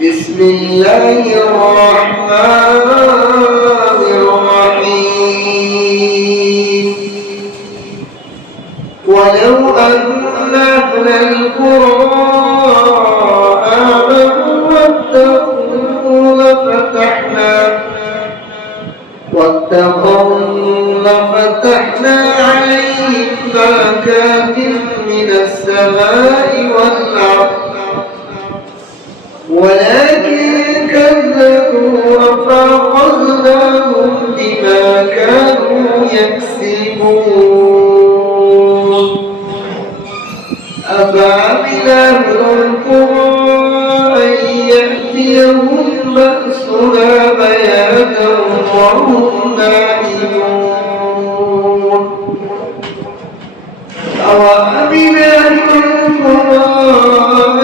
بسم الله الرحمن الرحيم ولو أن أهل القرى آمنوا واتقوا لفتحنا عليهم بركات من السماء والأرض ولكن كذبوا فأخذناهم بما كانوا يكسبون أفأمن أهل القرى أن يأتيهم بأسنا بياتا وهم نائمون أوأمن أهل القرى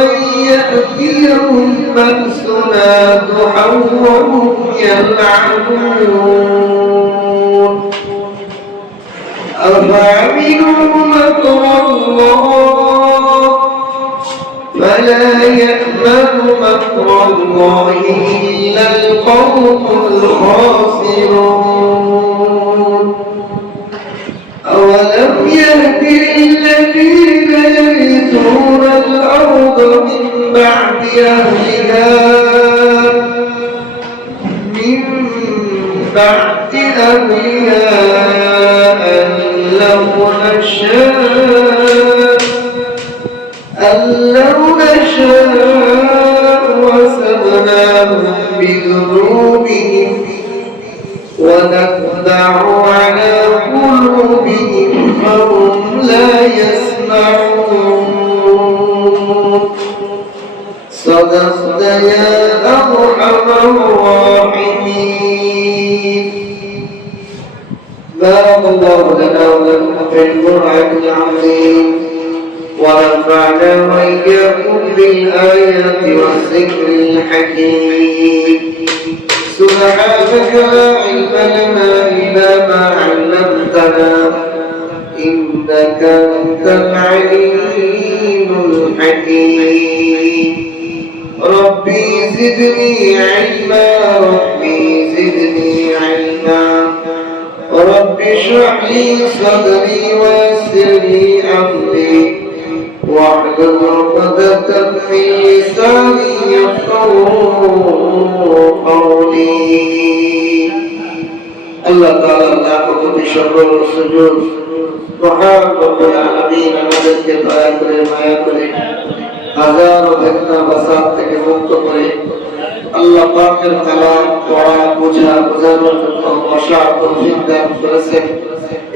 أن يأتيهم بأسنا ضحى وهم يلعبون أفأمنوا مكر الله فلا يأمن مكر الله إلا القوم الخاسرون أولم يهد للذين يرثون الأرض من بعد أهلها أن لو نشاء وسبناهم بذنوبهم ونطبع على قلوبهم فهم لا يسمعون صدقت يا أرحم الراحمين. بارك الله لنا ولكم في القرآن العظيم ونفعنا وإياكم بالآيات والذكر الحكيم. سبحانك لا علم لنا إلا ما علمتنا إنك أنت العليم الحكيم. ربي زدني علما ربي زدني علما رب اشرح لي صدري ويسر لي أمري واحلل عقدة من لساني يفقهوا قولي. الله تعالى লাখো বিশাল সুজুদ মহান রব্বুল আলামিন আমাদেরকে দয়া করে মায়া করে হাজারো ফিতনা ফাসাদ থেকে মুক্ত করে আল্লাহ পাকের কালাম পড়া বোঝা বোঝানোর জন্য বসার তৌফিক দান করেছেন।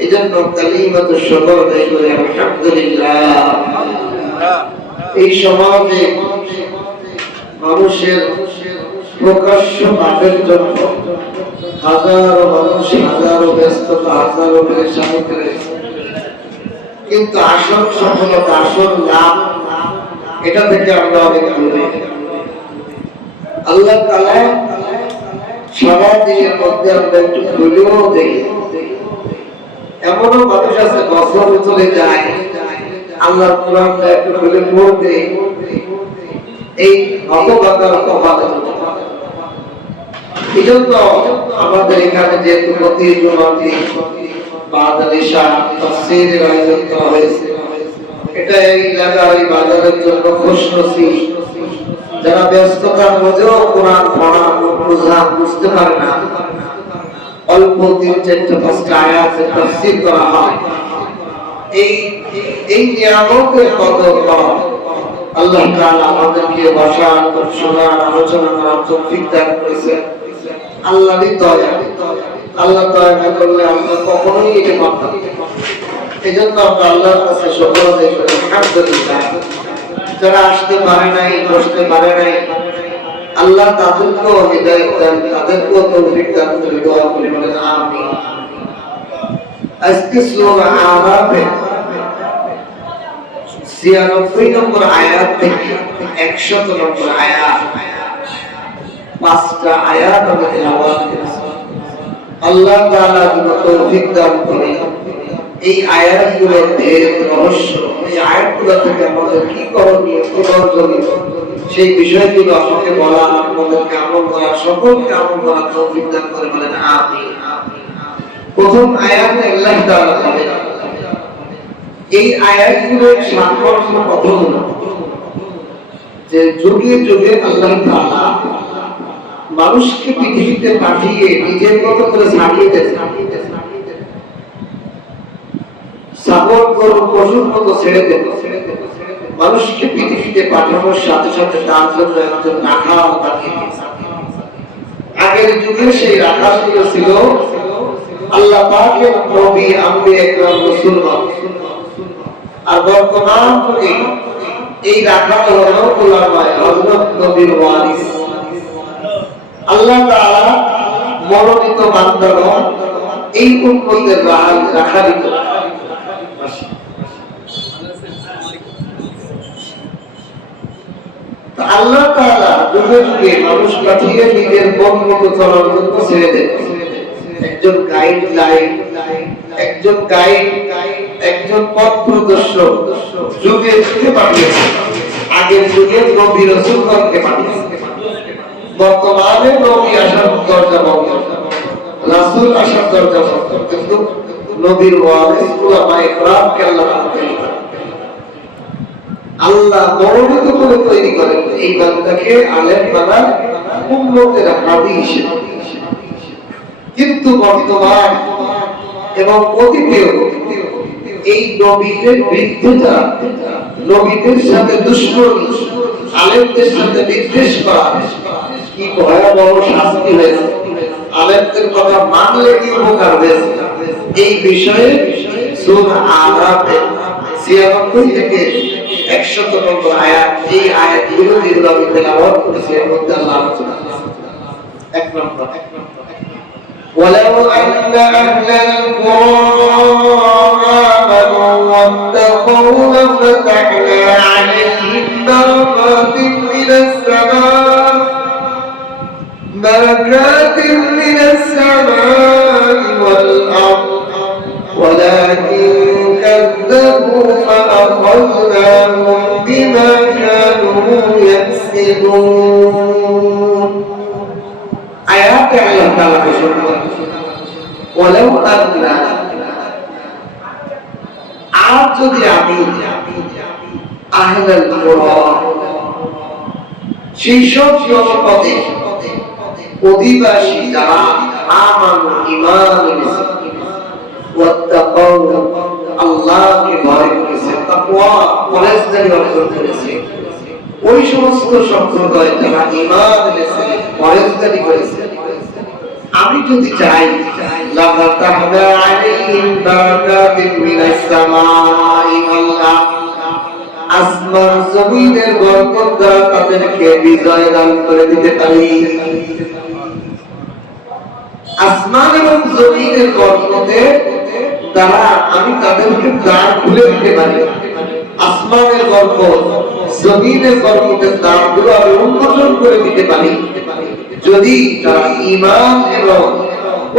এজন্য কালিমাতু শুকর আদায় করে আলহামদুলিল্লাহ। এই সমাজে মানুষের প্রকাশ্য লাভের জন্য হাজারো মানুষ হাজারো ব্যস্ততা হাজারো পেরেশানি করেছে, কিন্তু আসল সফলতা আসল লাভ এটা থেকে আমরা অনেক দূরে। আল্লাহ তাআলা সারাদিনের মধ্যে আমরা একটু ভুলেও দেখি, এমনও মানুষ আছে বছর চলে যায় আল্লাহর কোরআনটা একটু ভুলে পড়তে এই হতভাগার কপালে। এই জন্য আমাদের এখানে যেহেতু প্রতি জুমাতে বাদাল ইশা তাফসীরের আয়োজন করা হয়েছে, এটা এই এলাকার এই বাজারের জন্য খুশনসিব। যারা ব্যস্ততার মধ্যেও কোরআন পড়া বোঝা বুঝতে পারে না, অল্প 3-4-5টা আয়াতের তাফসীর করা হয়, এই নিয়ামতের কদর করা। আল্লাহ তাআলা আমাদেরকে বসার শোনার আলোচনা করার তৌফিক দান করেছেন। আল্লাহরই দয়া, আল্লাহ দয়া না করলে আমরা কখনোই এটা পারতাম না। এই জন্য আমরা আল্লাহর কাছে শুকর আদায় করি আলহামদুলিল্লাহ। যারা আসতে পারে নাই বসতে পারে নাই আল্লাহ তাদেরকেও হিদায়াত দেন, তাদেরকেও তৌফিক দান করে দোয়া করি বলেন আমিন। আজকে সূরা আরাফে 96 নম্বর আয়াত থেকে 100 নম্বর আয়াত, 5টা আয়াত আমরা তেলাওয়াত করেছি। আল্লাহ তাআলা যেন তৌফিক দান করেন এই আয়াতগুলোর ভেদ রহস্য, এই আয়াতগুলো থেকে আমাদের কি করণীয় কি বর্জনীয় সেই বিষয়গুলো আমাকে বলা, আপনাদেরকে আমল করা, সকলকে আমল করার তৌফিক দান করে বলেন আমিন। প্রথম আয়াতে আল্লাহ তাআলা বলেন, এই আয়াতগুলোর সারমর্ম কতগুলো, যে যুগে যুগে আল্লাহ তাআলা মানুষকে পৃথিবীতে পাঠিয়ে নিজের মতো করে ছাড়িয়ে দেন। ছাগল গরু পশুর মতো ছেড়ে দেন। মানুষকে পৃথিবীতে পাঠানোর সাথে সাথে তার জন্য একজন রাখাল পাঠিয়ে দিয়েছেন। আগের যুগে সেই রাখালগুলো ছিল আল্লাহ পাকের নবী, আম্বিয়া কিরাম, রাসূলগণ। আর বর্তমান যুগে এই রাখাল হলো উলামায়ে হযরত নবীর ওয়ারিস। আল্লাহ তাআলা মনোনীত বান্দাগণ এই উম্মতের রাখালি করে। আল্লাহ তাআলা যুগে যুগে মানুষ পাঠিয়ে নিজের মন মতো চলার জন্য ছেড়ে দেন। একজন গাইডলাইন, একজন পথ প্রদর্শক যুগে যুগে পাঠিয়েছে। আগের যুগে নবী রাসূলগণকে পাঠিয়েছে। বর্তমানে নবী আসার দরজা বন্ধ, রাসূল আসার দরজা বন্ধ, কিন্তু নবীর ওয়ারিস উলামায়ে কেরামকে আল্লাহ মনোনীত করে তৈরি করেন। এই বান্দাকে আলেম বানান, উম্মতের হাদি হিসেবে। কিন্তু বর্তমান এবং অতীতেও এই নবীদের বিরুদ্ধতা, নবীদের সাথে দুশমনী, আলেমদের সাথে বিদ্বেষ করা কি ভয়াবহ শাস্তি হয়েছে। আলেমদের কথা মানলে কি উপকার হয়েছে, এই বিষয়ে সূরা আরাফের 96 থেকে 100 নম্বর আয়াত, এই আয়াতগুলো যেগুলো আমি তেলাওয়াত করেছি এর মধ্যে আল্লাহ আলোচনা করেছেন। এক নম্বর, ولو أن أهل القرى آمنوا واتقوا لفتحنا عليهم بركات من السماء والأرض ولكن كذبوا فأخذناهم بما كانوا يكسبون। آيات الله تعالى ولو أن আজ যদি আমি আহলাল কুরআ, সেই সব জনপদে অধিবাসী যারা আমানু, ঈমান এনেছে, ওয়াত্তাকাউ, আল্লাহকে ভয় করেছে, তাকওয়া, পরহেজগারি অর্জন করেছে, ওই সমস্ত সম্প্রদায় যারা ঈমান এনেছে, পরহেজগারি করেছে, আমি যদি চাই লাফাতাহনা আলাইহিম বারাকাতিন মিনাস সামাই ওয়াল আরদ, আসমান জমিনের বরকত দ্বারা তাদেরকে বিজয় দান করে দিতে পারি। আসমান এবং জমিনের বরকতে দ্বারা আমি তাদেরকে দ্বার খুলে দিতে পারি। আসমানের বরকত, জমিনের বরকতের দ্বারগুলো আমি উন্মোচন করে দিতে পারি যদি তারা ঈমান এবং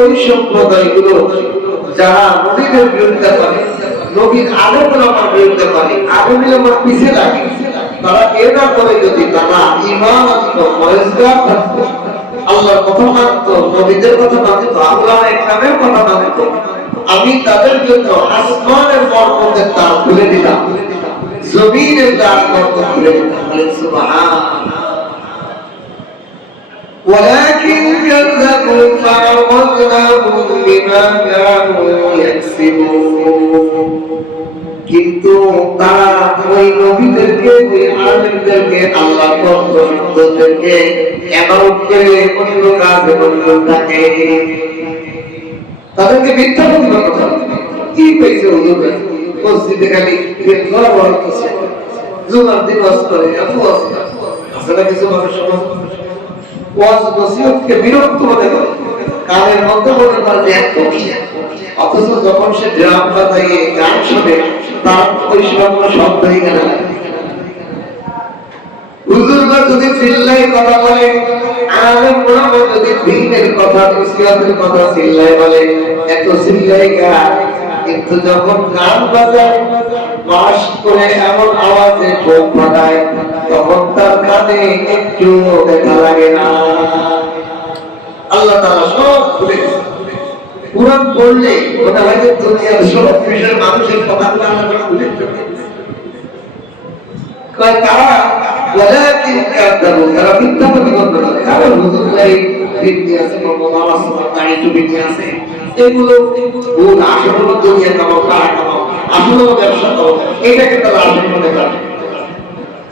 ওই সম্প্রদায়গুলো যারা নবীদের বিরুদ্ধে করে, নবীর আলেম ওলামার বিরুদ্ধে করে, আলেম ওলামার পিছে লাগে, তারা এটা করে যদি তারা ঈমান আনত, পরহেজগার থাকতো, আল্লাহর কথা মানত, নবীদের কথা মানত, আল্লাহর কালামের কথা মানত, আমি তাদের জন্য আসমানের বরকতের দ্বার খুলে দিলাম, জমিনের দ্বার বরকত খুলে দিলাম। সুবহানাল্লাহ। ولكن كذبوا فأخذناهم بما كانوا يكسبون। কিন্তু তারা ওই নবীদেরকে, ওই আলেমদেরকে, আল্লাহর ভক্তদেরকে এবাউট করে অন্য কাজে বন্ধ থাকে, তাদেরকে মিথ্যা প্রতিপন্ন করে। কি পেয়েছে হুজুর? মসজিদে খালি বড় বড় কিছু জুমার দিন ওয়াজ করে, এত ওয়াজ আসলে কিছু মানুষ ওয়াজ নসিহতকে বিরক্ত মনে করে, কানের মধ্যে মনে করে যে এত কি, অথচ যখন সে ড্রাম বাজাইয়ে গান শোনে তার পরিষ্কার কোনো শব্দ হয়ে গেল। হুজুররা যদি চিল্লাই কথা বলে, আলেম ওলামা যদি দ্বীনের কথা, নসিহতের কথা চিল্লাই বলে, এত চিল্লাই গান কিন্তু যখন গান বাজায় বাস করে এমন আওয়াজে ঢোক বাজায় তখন তার কানে একটু দেখা লাগে না। আল্লাহ তাআলা সব খুলে কুরআন পড়লে মনে হয় যে দুনিয়ার সব দেশের মানুষের কথাগুলো আল্লাহ তাআলা খুলে দিয়েছেন। কয় তারা ওয়ালাকিন কাযাবু, তারা মিথ্যা প্রতিপন্ন করে। আরে হুজুর ভাই বিদ্যা আছে, নামাজ পড়া, দাড়ি টুপি আছে, এগুলো ভুল। আসলে দুনিয়া কামাও, টাকা কামাও, আসলে ব্যবসা করো, এটাকে তারা আসলে মনে করে।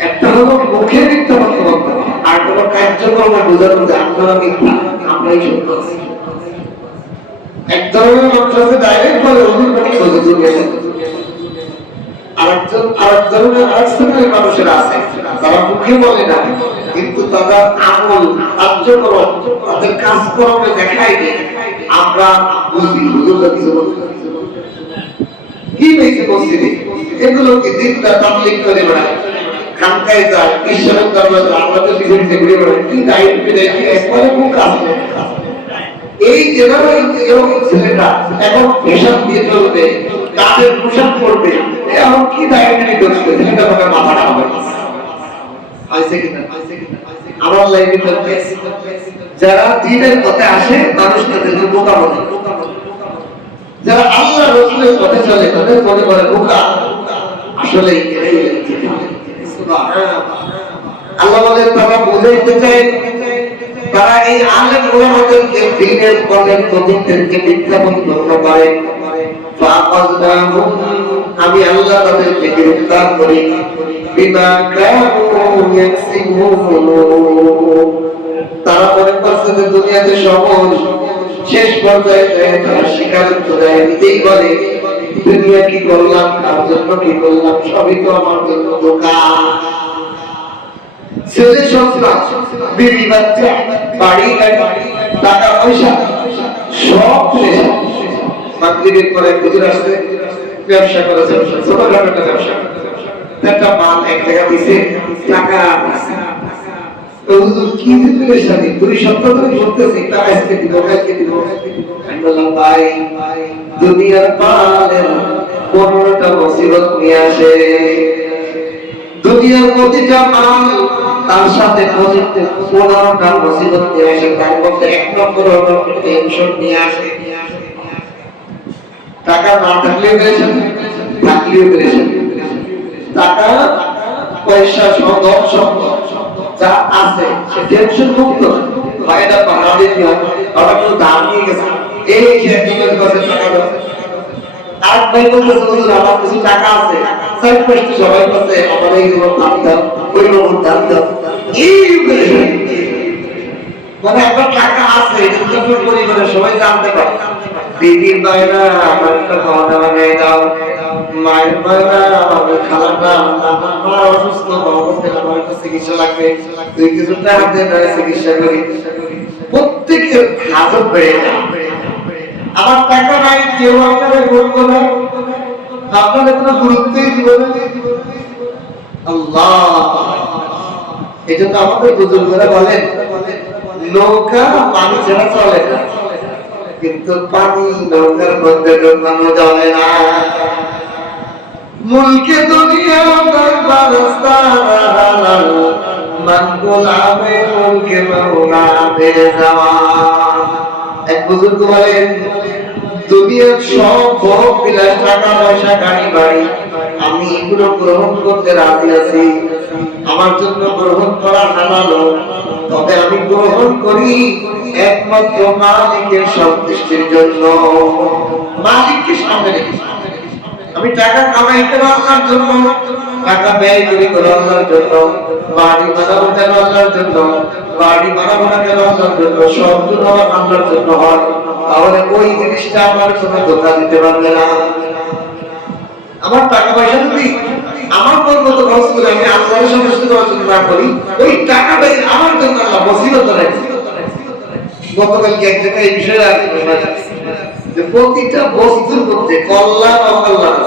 একটা হলো মুখে মিথ্যা প্রতিপন্ন, আর কোনো কার্যক্রম বোঝানো যে আপনারা মিথ্যা, আমরাই সত্য আছি। এক ধরনের মানুষ আছে ডাইরেক্ট বলে হুজুর মানে হুজুর গেছে। আরেক ধরনের আরেক শ্রেণীর মানুষেরা আছে তারা মুখে বলে না, কিন্তু তাদের আমল, কার্যক্রম, তাদের কাজকর্মে দেখায় যে আমরা বুঝি হুজুররা কিছু বলতে কি হয়েছে মসজিদে, এগুলো কি দিনটা তাবলীগ করে বেড়ায়, খানকায় যায়, ঈশ্বরের দরবারে যায়, আমরা তো বিজেপিতে ঘুরে বেড়াই, কি দায়িত্ব দেয়, একবারে মুখ আসবে। এই যেভাবে ছেলেটা এখন হিসাব দিয়ে চলবে, কাজের পোশাক পড়বে, এখন কি দায়িত্ব নিতে হচ্ছে, সেটা আমাকে মাথাটা হবে আইছে কিনা। আমার লাইফে চলতে যারা দিনের পথে আসে মানুষ তাদের বোকা বলে, যারা আল্লাহ রাসূলের পথে চলে তাদের মনে করে বোকা। আসলে আল্লাহ বলেন তারা বুঝাইতে চায়, তারা এই আলেম ওলামাদেরকে দ্বীনের পথের প্রতীকদেরকে মিথ্যা প্রতিপন্ন করে। আমি আল্লাহ তাদেরকে গ্রেফতার করি বিমা কানু ইয়াকসিবুন। তারা মনে করছে যে দুনিয়াতে সহজ, শেষ পর্যায়ে তারা স্বীকারোক্ত দেয়, নিজেই বলে দুনিয়া কি করলাম, তার জন্য কি করলাম, সবই তো আমার জন্য ধোঁকা। ছেলে সন্তান, বিবি বাচ্চা, বাড়ি গাড়ি, টাকা পয়সা সব শেষ। মাগরিবের পরে হুজুর আসছে, ব্যবসা করেছে, ছোটখাটো একটা ব্যবসা, একটা মাল এক জায়গা দিছে, টাকা আছে। তো হুজুর কি দিতে সাথে 2 সপ্তাহ ধরে বলতেছি টাকা আজকে দিব, কালকে দিব। আমি বললাম ভাই, দুনিয়ার পালের 15টা মুসিবত নিয়ে আসে। দুনিয়ার প্রতিটা মাল তার সাথে 15টা মুসিবত নিয়ে আসে। তার মধ্যে 1 নম্বর হলো টেনশন নিয়ে আসে। টাকা না থাকলেও পেরেছেন, থাকলেও পেরেছেন। টাকা পয়সা ধন সম্পদ যা আছে সে টেনশন মুক্ত। ভাইরা পাহাড়ে দিয়ে ওরা কেউ দাম নিয়ে গেছে, এই একজনের কাছে টাকা দাও, আর ভাই বলতেছে হুজুর আমার কিছু টাকা আছে, স্যার কষ্ট সবাই বলছে আমার এই রকম দাম দাও, ওই রকম দাম দাও। এই মানে আপনার টাকা আছে, এটা পরিবারের সবাই জানতে পারে। দিদির বাইরা আমার একটা খাওয়া দাওয়া নিয়ে দাও, মায়ের বাইরা আমার খালাটা, আমার মা অসুস্থ, আমার একটা চিকিৎসা লাগবে, তুই কিছু টাকা দিয়ে চিকিৎসা করি। প্রত্যেকের হাজত বেড়ে যায়। আমার টাকা নাই, কেউ আপনাদের বলবো না, আপনাদের কোনো গুরুত্বই দিব না। আল্লাহ, এটা তো আমাদের বুজুর্গরা বলেন নৌকা পানি ছাড়া চলে না, কিন্তু পানি নৌকার মধ্যে ঢোকানো যাবে না। মুলকে দুনিয়া রাস্তা মান গোলামে মুলকে মাওলা বেড়ে যাওয়া। এক বুজুর্গ বলেন দুনিয়ার সব ভোগ বিলাস, টাকা পয়সা, গাড়ি বাড়ি, আমি এগুলো গ্রহণ করতে রাজি আছি, আমার জন্য গ্রহণ করা হালাল, তবে আমি গ্রহণ করি একমাত্র মালিকের সন্তুষ্টির জন্য। মালিককে সামনে রেখে আমি টাকা কামাইতে আল্লাহর জন্য, টাকা ব্যয় করি আল্লাহর জন্য, বাড়ি বানাবো কেন আল্লাহর জন্য, বাড়ি বানাবো না কেন আল্লাহর জন্য, সবগুলো আল্লাহর জন্য হয়। তাহলে ওই জিনিসটা আমার কোনো ধোঁকা দিতে পারবে না। আমার টাকা পয়সা যদি আমার মতো খরচ করে আমি আল্লাহর সন্তুষ্ট করার জন্য না করি, ওই টাকাটা আমার জন্য আল্লাহ মুসিবত রাখছে। গতকালকে এক জায়গায় এই বিষয়ে যে প্রতিটা বস্তুর মধ্যে কল্যাণ অকল্যাণ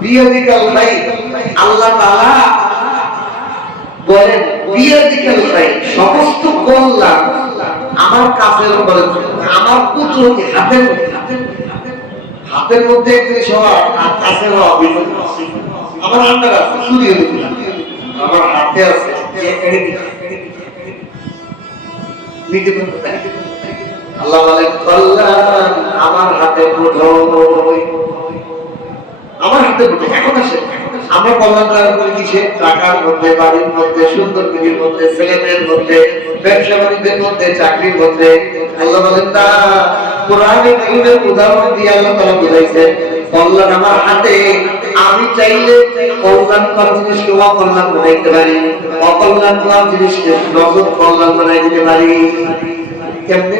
বিয়াদিকাল খাইর, আল্লাহ তাআলা বলেন বিয়াদিকাল খাইর, সমস্ত কল্যাণ আমার কাছের উপরে, আমার পুত্রকে হাতে হাতের মধ্যে একদিন সবার কাছে আমার আন্ডার আছে সূর্য আমার হাতে আছে আল্লাহ বলে কল্যাণ আমার হাতে মুঠোয় আমার হাতে মুঠোয় এখন আসে আমরা কল্যাণ করি কিসে টাকার মধ্যে বাড়ির মধ্যে সুন্দর বিড়ির মধ্যে ছেলেমেয়ের মধ্যে ব্যবসা বাণিজ্যের মধ্যে চাকরির মধ্যে আল্লাহ বলেন না কোরআনে কারীমের উদাহরণ দিয়ে আল্লাহ তাআলা বুঝাইছেন কল্যাণ আমার হাতে আমি চাইলে কল্যাণকর জিনিসকে অকল্যাণ বানাইতে পারি অকল্যাণকর জিনিসকে নগদ কল্যাণ বানাই দিতে পারি কেমনে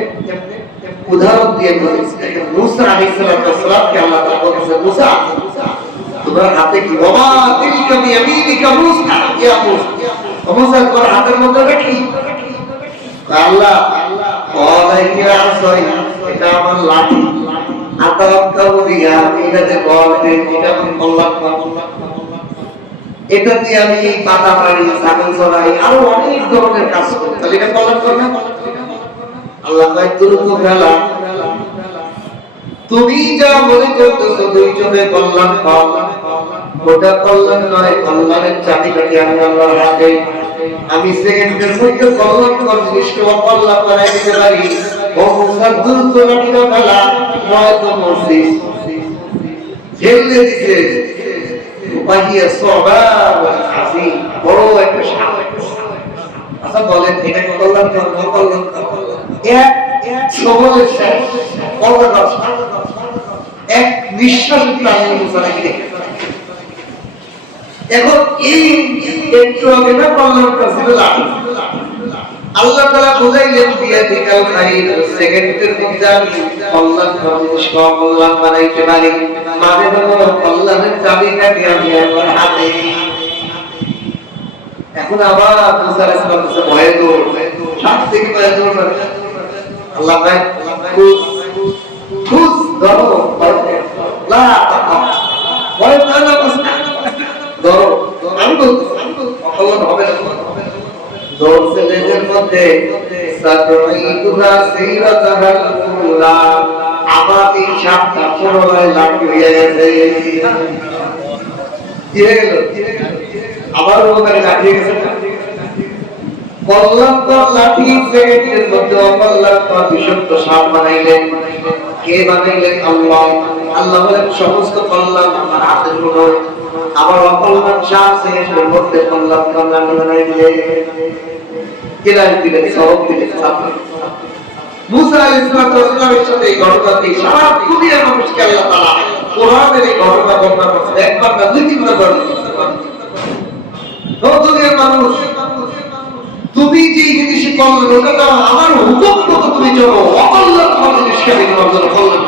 উদাহরণ দিয়ে বলেছেন মুসা আলাইহিস সালামকে আল্লাহ তাআলা বলেছেন মুসা তোমার হাতে কি বাবা তিলকা বিয়ামিনিকা মুসা ইয়া মুসা তোমার হাতের মধ্যে কি আল্লাহ ওয়ালাইয়া আসই এটা আমার লাঠি আতাওয়াক্কালু বিহা এটা যে বল এটা আমি কল্যাণ করব এটা দিয়ে আমি পাতা পাড়ি ছাগল চড়াই আরো অনেক ধরনের কাজ করি তাহলে এটা কল্যাণ করবে না আল্লাহ কয় তুরকু ফেলা তুমি যা মনে করতেছো দুইজনে কল্যাণ পাও ওটা কল্যাণ নয় কল্যাণের চাবিকাঠি আমি আল্লাহর হাতে আমি সেকেন্ডের মধ্যে কল্যাণকর জিনিসকে অকল্যাণ বানাই দিতে পারি ও মুসা দ্রুত লাঠিটা ফেলা নয়তো মরছিস ঝেলে দিছে উপাহিয়া সবাব আসি বড় একটা সাপ আচ্ছা বলেন এটা কল্যাণ কর অকল্যাণ কর এক সবলের শেষ কল্যাণ এক নিঃশ্বাস প্রাণী মুসা রেখে এখন এই একটু আগে না কল্যাণ করছিল লাঠি আল্লাহ তাআলা বুঝাইলেন দিয়া দিকাল খাইর সেকেন্ডের মধ্যে আমি কল্যাণ জিনিস কল্যাণ বানাইতে পারি মানে হলো কল্যাণের চাবিকাঠি আমি আমার হাতে এখন আবার মুসা আলাইহিস সালাম ভয়ে দৌড় সাত থেকে ভয়ে দৌড় আল্লাহ ভাই খুশ ধরো লা ভয় না কষ্ট ধরো আমি বলছি কল্যাণ হবে না দোর ছেলেদের মধ্যে সাতরাইতুহা সিরাতাহাল কুল্লা আবার এই সাতটা পুনরায় লাঠি হয়ে গেছে কি হয়ে গেল আবার ওখানে লাঠি হয়ে গেছে কল্যাণকর লাঠি সেকেন্ডের মধ্যে অকল্যাণকর বিশুদ্ধ সাপ বানাইলেন কে বানাইলেন আল্লাহ আল্লাহ বলেন সমস্ত কল্যাণ আমার হাতের মুঠোয় আবার অকল্যাণ সাপ সেকেন্ডের মধ্যে কল্যাণকর লাঠি বানাই দিলেন কেলাই দিলেন সবক দিলেন মুসা আলাইহিস সালামের সাথে এই ঘটনাটি সারা দুনিয়ার মানুষকে আল্লাহ তাআলা কোরআনের এই ঘটনা বর্ণনা করেছেন একবার না দুই তিনবার বর্ণনা করেছেন দুনিয়ার মানুষ তুমি যে জিনিস করলে ওটা তো আমার হুকুম মতো তুমি চলো অকল্যাণ জিনিসকে আমি তোমার জন্য কল্যাণ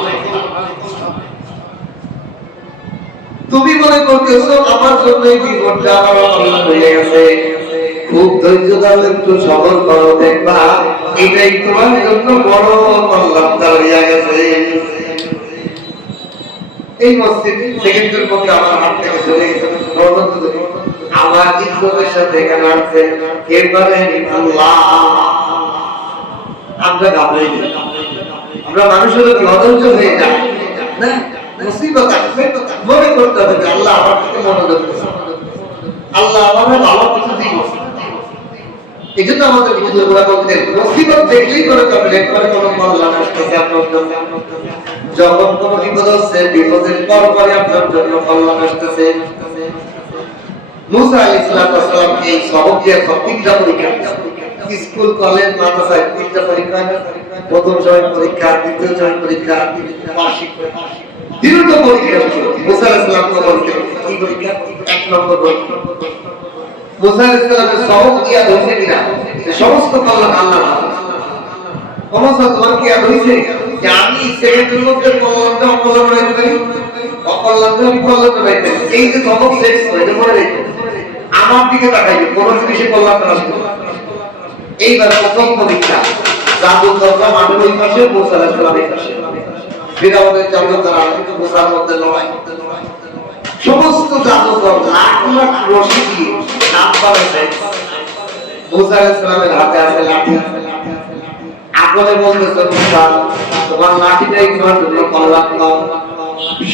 তুমি মনে করতেছো আমার জন্য এই বিপদটা আমার অকল্যাণ হয়ে গেছে খুব ধৈর্য ধরো একটু সবর করো দেখবা এটাই তোমার জন্য বড় কল্যাণ হয়ে গেছে এই মসজিদ সেকেন্ডের মধ্যে আমার হাত থেকে চলে গেছে আমার ইজ্জতের সাথে এখানে আসছে এরপরে আল্লাহ আমরা ঘাবড়াই যাই আমরা মানুষের কি অধৈর্য হয়ে যায় না মুসিবত আসবে মনে করতে হবে আল্লাহ আমার থেকে মনোযোগ দিয়েছে আল্লাহ আমাদের ভালো কিছু দিব এই জন্য আমাদের বুজুর্গরা বলতেন মুসিবত দেখলেই করে তবে একবারে কোনো কল্যাণ আসতেছে আপনার জন্য যখন কোনো বিপদ হচ্ছে বিপদের পর পরে আপনার জন্য কল্যাণ আসতেছে মুসা আলাইহিস সালাম এই সবক দিয়ে তিনটা পরীক্ষা স্কুল কলেজ মাদ্রাসায় তিনটা পরীক্ষা প্রথম সময় পরীক্ষা দ্বিতীয় সময় পরীক্ষা বার্ষিক দীর্ঘ পরীক্ষা মুসা আলাইহিস সালাম কি পরীক্ষা এক নম্বর পরীক্ষা মুসা আলাইহিস সালামের সবক দিয়া ধরছে কিনা সমস্ত কল্যাণ আল্লাহ সমস্ত তোমার কি আর হইছে যে আমি সেকেন্ডের মধ্যে কল্যাণটা অকল্যাণ হইতে পারি অকল্যাণটা আমি কল্যাণ হইতে পারি এই যে সবক শেষ হইতে পারে আমার দিকে তাকাইবে কোন জিনিসে কল্যাণ আসবে এইবার প্রথম পরীক্ষা জাদু দরজা মাঠের ওই পাশে মুসা আলাইহিস সালামের পাশে ফিরাউনের জাদুকররা মুসার মধ্যে লড়াই সমস্ত জাদুকর লাখ লাখ রশি দিয়ে নাম বানাইছে মুসা আলাইহিস সালামের হাতে আছে লাঠি আগলে বলতেছে মুসা তোমার লাঠিটাই তোমার জন্য কল্যাণ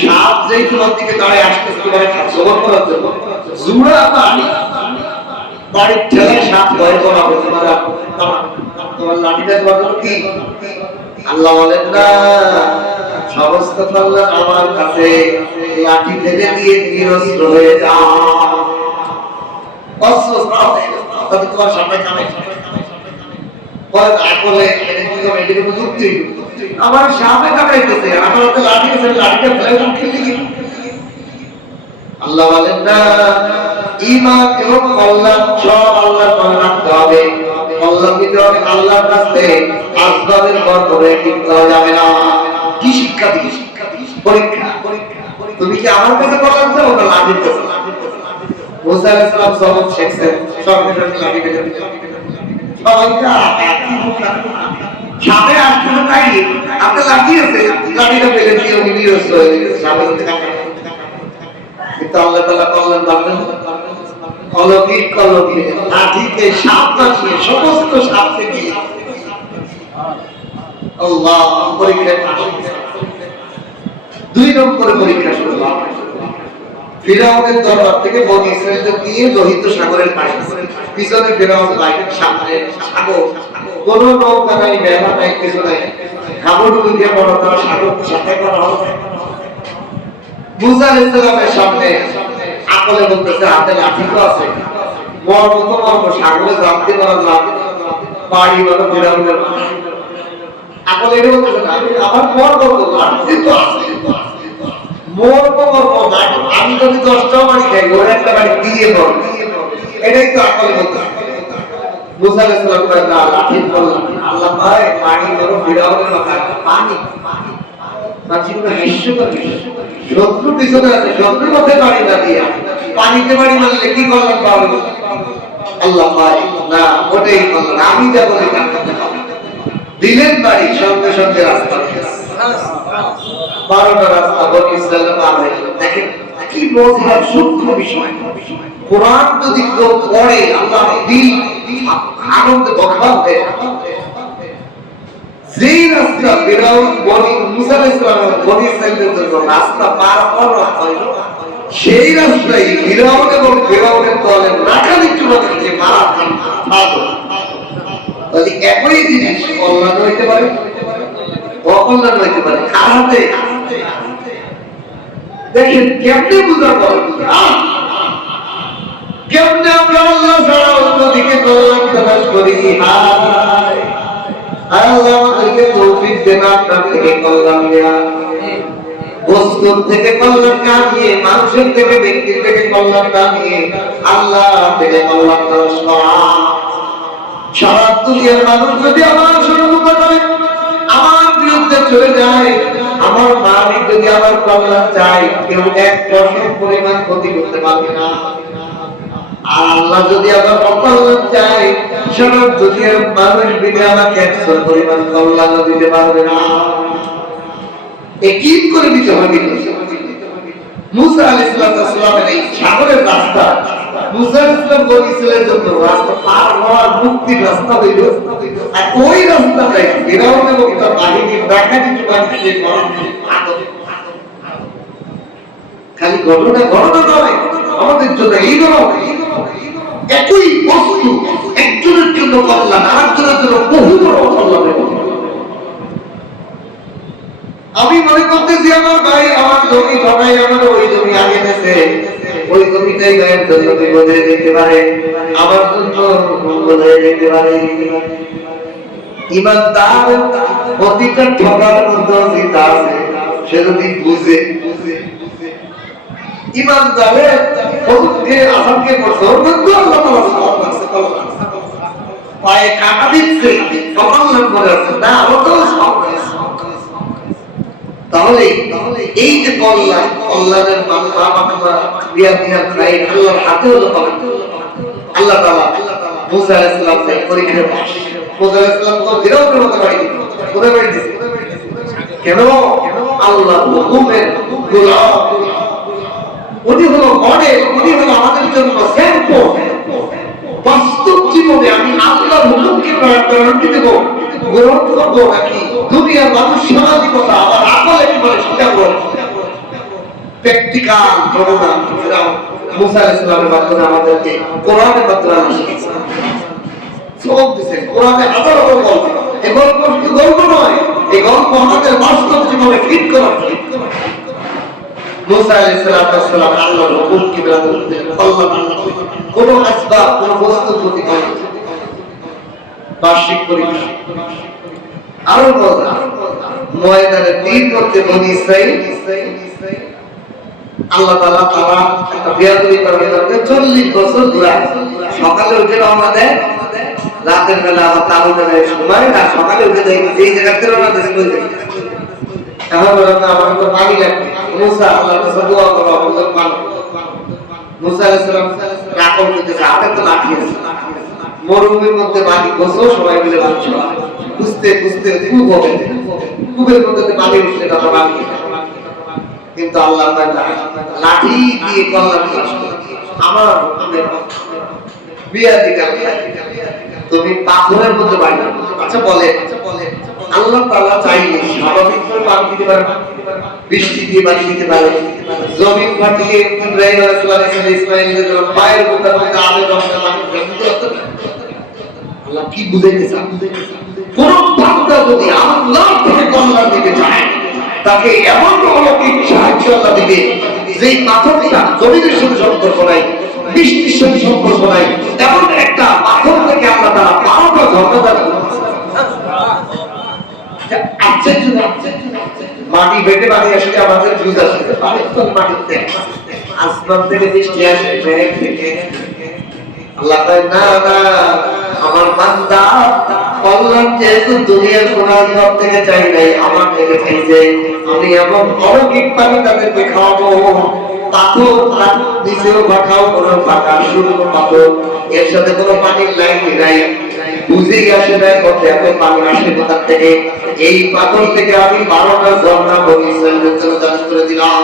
সাপ যেই তোমার দিকে দাঁড়ায় আসতেছে তোমার জবর করার জন্য জুড়া পানি বাড়ির ঠেলায় সাপ ভয় করা হবে তোমার লাঠিটা তোমার কি আল্লাহ বলেন না সমস্ত কল্যাণ আমার কাছে লাঠি ফেলে দিয়ে নিরস্ত্র হয়ে যা অস্ত্র তবে তোমার সামনে কামে আমার সামনে কাটাইতেছে আমার হাতে লাঠি আছে লাঠিটা ফেলে খেলে কি আল্লাহ বলেন না ঈমান এবং কল্যাণ সব আল্লাহর নামে রাখতে হবে কল্যাণ দিতে হবে আল্লাহর কাছে আসবাবের পর ধরে কিনতে যাবে না কি শিক্ষা দিই পরীক্ষা তুমি কি আমার কাছে কল্যাণ চাও না লাঠির কাছে মুসা আলাইহিস সালাম সবক শিখছেন সবকে লাঠি পেলে সবাইকে সাথে আসতে তাই আপনি লাগিয়েছে লাঠিটা পেলে দিয়ে উনি বিরস হয়ে গেছে সাথে সাথে কিন্তু আল্লাহ তাআলা কল্যাণ দান অলৌকিক অলৌকিক লাঠিকে সাপ বানিয়ে সমস্ত সাপ থেকে আল্লাহ পরীক্ষা দুই নম্বরে পরীক্ষা শুরু হলো ফিরাউনের দরবার থেকে বনী ইসরাঈলদের নিয়ে লোহিত সাগরের পাড়ে পিছনে ফিরাউন বাইরে সামনে সাগর কোন নৌকা নাই বেড়া নাই কিছু নাই হাবুডুবুকে বড় তারা সাগরকে সাথে করা হবে মুসা আলাইহিস সালামের সামনে আকলে বলতেছে হাতে লাঠি তো আছে মর্ম তো মর্ম সাগরে জানতে পারলাম বাড়ি বড় ফিরাউনের আকলে এটা বলতেছে আমার মর্ম তো লাঠি তো আছে আমি যদি 10টা বাড়ি খাই ওর একটা বাড়ি দিয়ে বল এটাই তো আকলে বলতে মুসা আলাইহিস সালাম বলেন না লাঠি বললাম আল্লাহ ভাই পানি বড় ফিরাউনের মাথা পানি মাঝিগুলো হেসে করে শত্রু পিছনে আছে শত্রু মাথায় বাড়ি না দিয়া পানিতে বাড়ি মারলে কি করলাম পাবো আল্লাহ ভাই না ওটাই বললাম আমি যা বলি তা করতে হবে দিলেন বাড়ি সঙ্গে সঙ্গে রাস্তা 12টা রাস্তা বনি ইসরাঈল পার হয়ে গেল দেখেন কি বোঝার সূক্ষ্ম বিষয় কোরআন যদি কেউ পড়ে আল্লাহ দিল আনন্দে ভগবান হয়ে যেই রাস্তা ফিরাউন বনি মুসা আলাইহিস সালামের বনি ইসরাঈলের জন্য রাস্তা পার করা হলো সেই রাস্তায় ফিরাউন এবং ফিরাউনের দলের রাখালি চূড়াকে মারা হলো তাহলে একই জিনিস কল্যাণ হইতে পারে অকল্যাণ হইতে পারে খারাপে দেখেন কেমনে বুঝাবো কেমনে আমরা আল্লাহ ছাড়া অন্যদিকে কল্যাণ তালাশ করি আল্লাহ আমাদেরকে তৌফিক দেন আপনার থেকে কল্যাণ নেওয়া বস্তুর থেকে কল্যাণ না নিয়ে মানুষের থেকে ব্যক্তির থেকে কল্যাণ না নিয়ে আল্লাহ থেকে কল্যাণ তালাশ করা সারা দুনিয়ার মানুষ যদি আমার সন্মুখে করে আমার বিরুদ্ধে চলে যায় আমার মালিক যদি আমার কল্যাণ চায় কেউ 1% পরিমাণ ক্ষতি করতে পারবে না আর আল্লাহ যদি আমার অকল্যাণ চায় সারা দুনিয়ার মানুষ বিনা আমাকে 100 পরিমাণ কল্যাণ দিতে পারবে না একই করে দিতে হবে মুসা আলাইহিস সালামের এই সাগরের রাস্তা মুসা আলাইহিস সালাম বলেছিলেন জন্য রাস্তা পার হওয়ার মুক্তির রাস্তা হইল আর ওই রাস্তাটাই ফিরাউন এবং তার বাহিনীর ডাকাতি চুবাইতে করা খালি ঘটনা নয় আমাদের জন্য এই নয় একই বস্তু একজনের জন্য কল্যাণ আরেকজনের জন্য বহু বড় কল্যাণ আমি মনে করতেছি আমার ভাই আমার জমি ঠকাই আমার ওই জমি আগে গেছে ওই জমিটাই ভাইয়ের জন্য বিপদে যেতে পারে আমার জন্য মঙ্গল হয়ে যেতে পারে ইমানদার প্রতিটা ঠকার মধ্যে জিত আছে সে যদি বুঝে ইমানদারের হুজুরকে আসামকে করছে ওর মধ্যে আল্লাহ তাআলা সওয়াব আছে পায়ে কাটা দিচ্ছে কল্যাণ করে আছে না ওর তো সওয়াব আছে তাহলে এই যে কল্যাণের খাই আল্লাহর হাতে হলো আল্লাহ তাআলা মুসা আলাইহিস সালামকে পরীক্ষা পাস মুসা আলাইহিস সালাম তো ফিরাউনের মতো বাড়ি কোথায় বাড়ি দিয়েছে কেন আল্লাহর হুকুমের গোলাম উনি হলো মডেল উনি হলো আমাদের জন্য স্যাম্পল বাস্তব জীবনে আমি আল্লাহর হুকুমকে প্রায়োরিটি দেব গ্রহণ করবো নাকি দুনিয়ার মানুষ সামাজিকতা আমার আকল একেবারে স্বীকার করবো প্র্যাকটিক্যাল নমুনা ফিরাউন মুসা আলাইহিস সালামের মাধ্যমে আমাদেরকে কোরআনের মাধ্যমে আল্লাহ শিখিয়েছেন। সব দিয়েছেন কোরআনে হাজার হাজার গল্প। এই গল্প শুধু গল্প নয়, এই গল্প আমাদের বাস্তব জীবনে ফিট করা। মুসা আলাইহিস সালাম আল্লাহর হুকুম কি বের করতে কোন আসবাব কোন বস্তুর প্রতি কোনো বার্ষিক পরীক্ষা আরো মজা ময়দানে তীর করতে বনি ইসরাইল আল্লাহ তাআলা তারা একটা বিয়াদবি করার জন্য 40 বছর ঘোরা সকালে উঠে রওনা দেয়, রাতের বেলা আবার তাবুদের সময় না সকালে উঠে দেয় যেই জায়গাতে রওনা দেয় এখন বললাম আমার তো পানি লাগবে। মুসা আল্লাহর কাছে দোয়া করো আমাদের পানি। মুসা আলাইহিস সালাম রাত করতে যাবে তো লাঠি আছে মরুভূমির মধ্যে বাড়ি বসো সবাই মিলে বাঁচছো বুঝতে বুঝতে কূপ হবে কূপের মধ্যে পানি উঠলে তখন পানি কিন্তু আল্লাহ লাঠি দিয়ে কল্যাণ আমার বিয়া দিকে তুমি পাথরের মধ্যে বাড়ি। আচ্ছা বলে আল্লাহ তাআলা চাইলে স্বাভাবিক পানি দিতে পারে, বৃষ্টি দিয়ে পানি দিতে পারে, জমিন ফাটিয়ে ইব্রাহিম আলাইহিস সালাম ইসমাঈলের পায়ের মধ্যে আবে রহমত পানি দিতে হতো। আল্লাহ কি বুঝাইতে চান? কোন বান্দা যদি আল্লাহ থেকে কল্যাণ দিতে চায় তাকে এমন অলৌকিক সাহায্য আল্লাহ দিবে যেই পাথরটা জমিনের সাথে সম্পর্ক নাই, বৃষ্টির সাথে সম্পর্ক নাই, এমন একটা পাথর থেকে আল্লাহ তাআলা 12টা ঝর্ণা দান করবেন। মাটি বেটে পানি আসলে আমাদের জুজ আসে পানির তল মাটিতে আসমান থেকে বৃষ্টি আসে মেঘ থেকে। আল্লাহ কয় না না আমার বান্দা কল্যাণ যেহেতু দুনিয়ার সোনার ঘর থেকে চাই নাই আমার থেকে চাইছে, আমি এমন অলৌকিক পানি তাদেরকে খাওয়াবো পাথর নিচেও পাঠাও কোনো ফাঁকা শুরু পাথর এর সাথে কোনো পানির লাইন নাই বুঝেই আসে না করতে এত পানি আসে কোথা থেকে। এই পাথর থেকে আমি 12টা ঝর্ণা বনি ইসরাইলের জন্য দান করে দিলাম।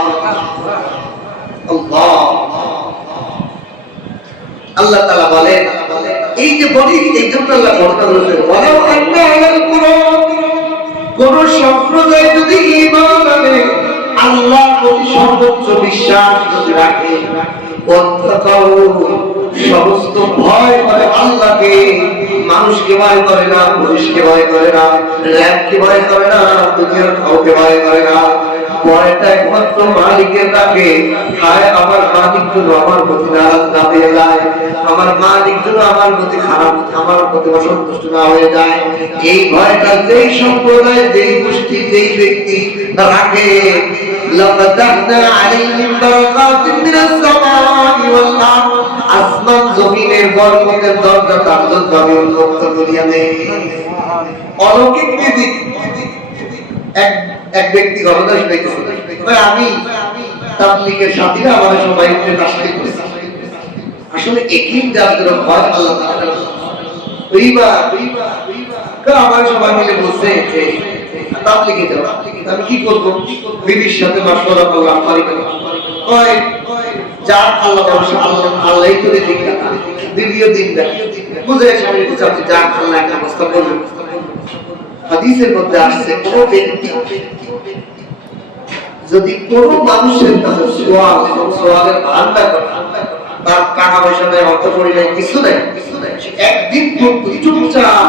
আল্লাহ তাআলা বলেন এই যে বলি এই জন্য আল্লাহ ঘটনা বলেছেন ওয়ালাউ আন্না আলাল কুরআন কোন সম্প্রদায় যদি ঈমান আনে আল্লাহর প্রতি সর্বোচ্চ বিশ্বাস যদি রাখে সমস্ত ভয় করে আল্লাহকে, মানুষকে ভয় করে না, পুলিশকে ভয় করে না, র্যাবকে ভয় করে না, দুনিয়ার কাউকে ভয় করে না, ভয়টা একমাত্র মালিকের রাখে। হায় আমার মালিক যেন আমার প্রতি নারাজ না হয়ে যায়, আমার মালিক যেন আমার প্রতি খারাপ আমার প্রতি অসন্তুষ্ট না হয়ে যায়। এই ভয়টা যেই সম্প্রদায় যেই গোষ্ঠী যেই ব্যক্তি রাখে লাফাতাহনা আলাইহিম বারাকাতিন মিনাস সামাই ওয়াল আরদ আসমান জমিনের বরকতের দরজা তাদের ভাবে উন্মুক্ত করিয়া দেয়। অলৌকিক বিধি এক ব্যক্তি ঘটনা শুনাইতেছে আমি তাবলীগের সাথীরা আমাদের সবাই মিলে তাসবিহ করেছি। আসলে একই জাতের ভয় আল্লাহ তাআলা আমার সবাই মিলে বলছে যে তাবলীগে যাও, আমি কি করব? বিবির সাথে মাশওয়ারা করলাম কয় যা আল্লাহ আল্লাহই করে দিকা বিবিও দিন দেয় বুঝে স্বামী বুঝাতে যা আল্লাহ একটা ব্যবস্থা করবেন। হাদিসের মধ্যে আসছে কোন ব্যক্তি যদি কোন মানুষের কাছে সোয়াল এবং সোয়ালের ভান্ডার করে তার টাকা পয়সা নেই অর্থ পরিমাণ কিছু নেই একদিন চুপচাপ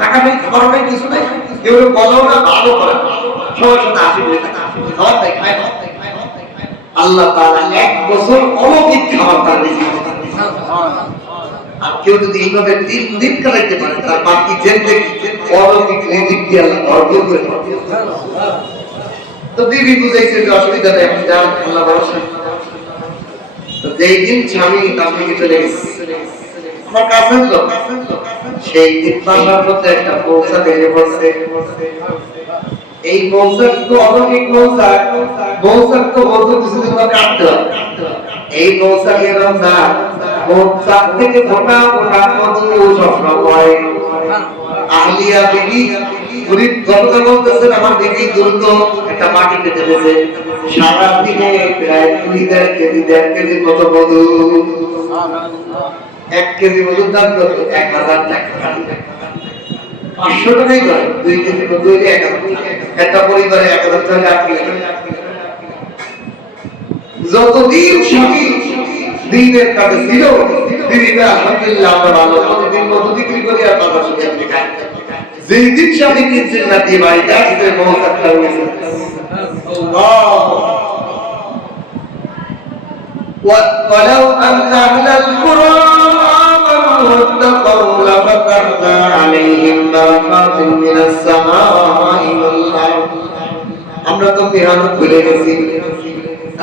টাকা নেই খাবার নেই কিছু নেই কেউ বলো না ভালো করে সবার সাথে আসি বলে খাবার নেই খায় আল্লাহ তাআলা 1 বছর অলৌকিক খাবার তার রিজিক আর কেউ যদি এইভাবে 3 দিন কাটাইতে পারে তার বাকি জিন্দেগি অলৌকিক রিজিক দিয়ে আল্লাহ ভরপুর করে তো বিবি বুঝাইছে যে অসুবিধা নেই আপনি যান আল্লাহ ভরসা। তো যেই দিন স্বামী তাবলীগে চলে গেছে আমার কাছের লোক সেই দিন বাসার মধ্যে একটা পৌঁছা বেরিয়ে পড়ছে। এই মৌসাক তো অলৌকিক মৌসাক তো বলতে কিছুদিন কাটতে হয়। এই মৌসাকের রমনা মৌসাক থেকে ফোটা ফোটা মধু স্বপ্ন পড়ে। আহলিয়া বিবি গরিব ঘটনা বলতেছেন আমার বিবি দ্রুত একটা মাটি পেতে দিয়েছে সারা দিনে প্রায় 2.5 কেজি মতো মধু। 1 কেজি মধুর দাম কত? 1000 টাকা। 500 টাকাই করে 2 কেজি মধু হইলে 1000 টাকা। একটা পরিবারে 1000 টাকা যতদিন স্বামী দিনের কাছে ছিল, দিদিটা আলহামদুলিল্লাহ আমরা ভালো, প্রতিদিন মধু বিক্রি করি আর বাবা সুখে আপনি খাই। যেই দিন স্বামী কিনছেন না দিয়ে বাড়িতে আসতে বহুত একটা হয়েছে। ولو أن أهل القرى آمنوا واتقوا لفتحنا عليهم بركات من السماء والأرض। আমরা তো মেহনত ভুলে গেছি।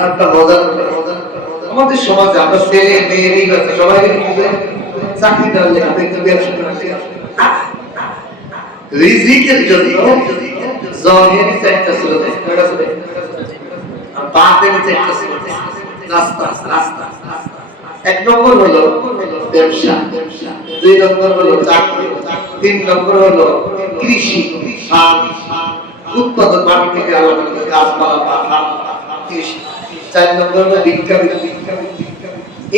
একটা মজা, আমাদের সমাজে আমরা ছেলে মেয়েরই কাছে সবাই চাকরি করলে ব্যবসা করলে রিজিকের জন্য জহেরি চারটা ছিল, আর বাতের চারটা ছিল রাস্তা রাস্তা। এক নম্বর হলো ব্যবসা, দুই নম্বর হলো চাকরি, তিন নম্বর হলো কৃষি, উৎপাদন মাটি থেকে আলাদা গাছপালা পাখা কৃষি, চার নম্বর হলো ভিক্ষা।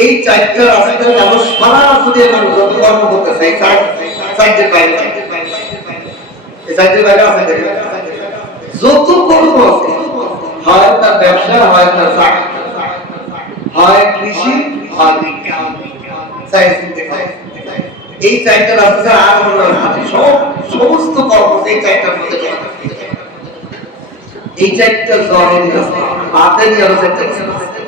এই চারটা রাস্তায় মানুষ সারা দুনিয়ার মানুষ যত কর্ম করতেছে এই চারটের বাইরে, এই চারটের বাইরে আছে যত কর্ম আছে, হয় তার ব্যবসা, হয় তার চাকরি, হয় কৃষি, হয় ভিক্ষা। এই চারটা রাস্তা আর সমস্ত কর্ম এই চারটার মধ্যে, এই চারটা জহেরি রাস্তা, বাতেনি আরো চারটা রাস্তা।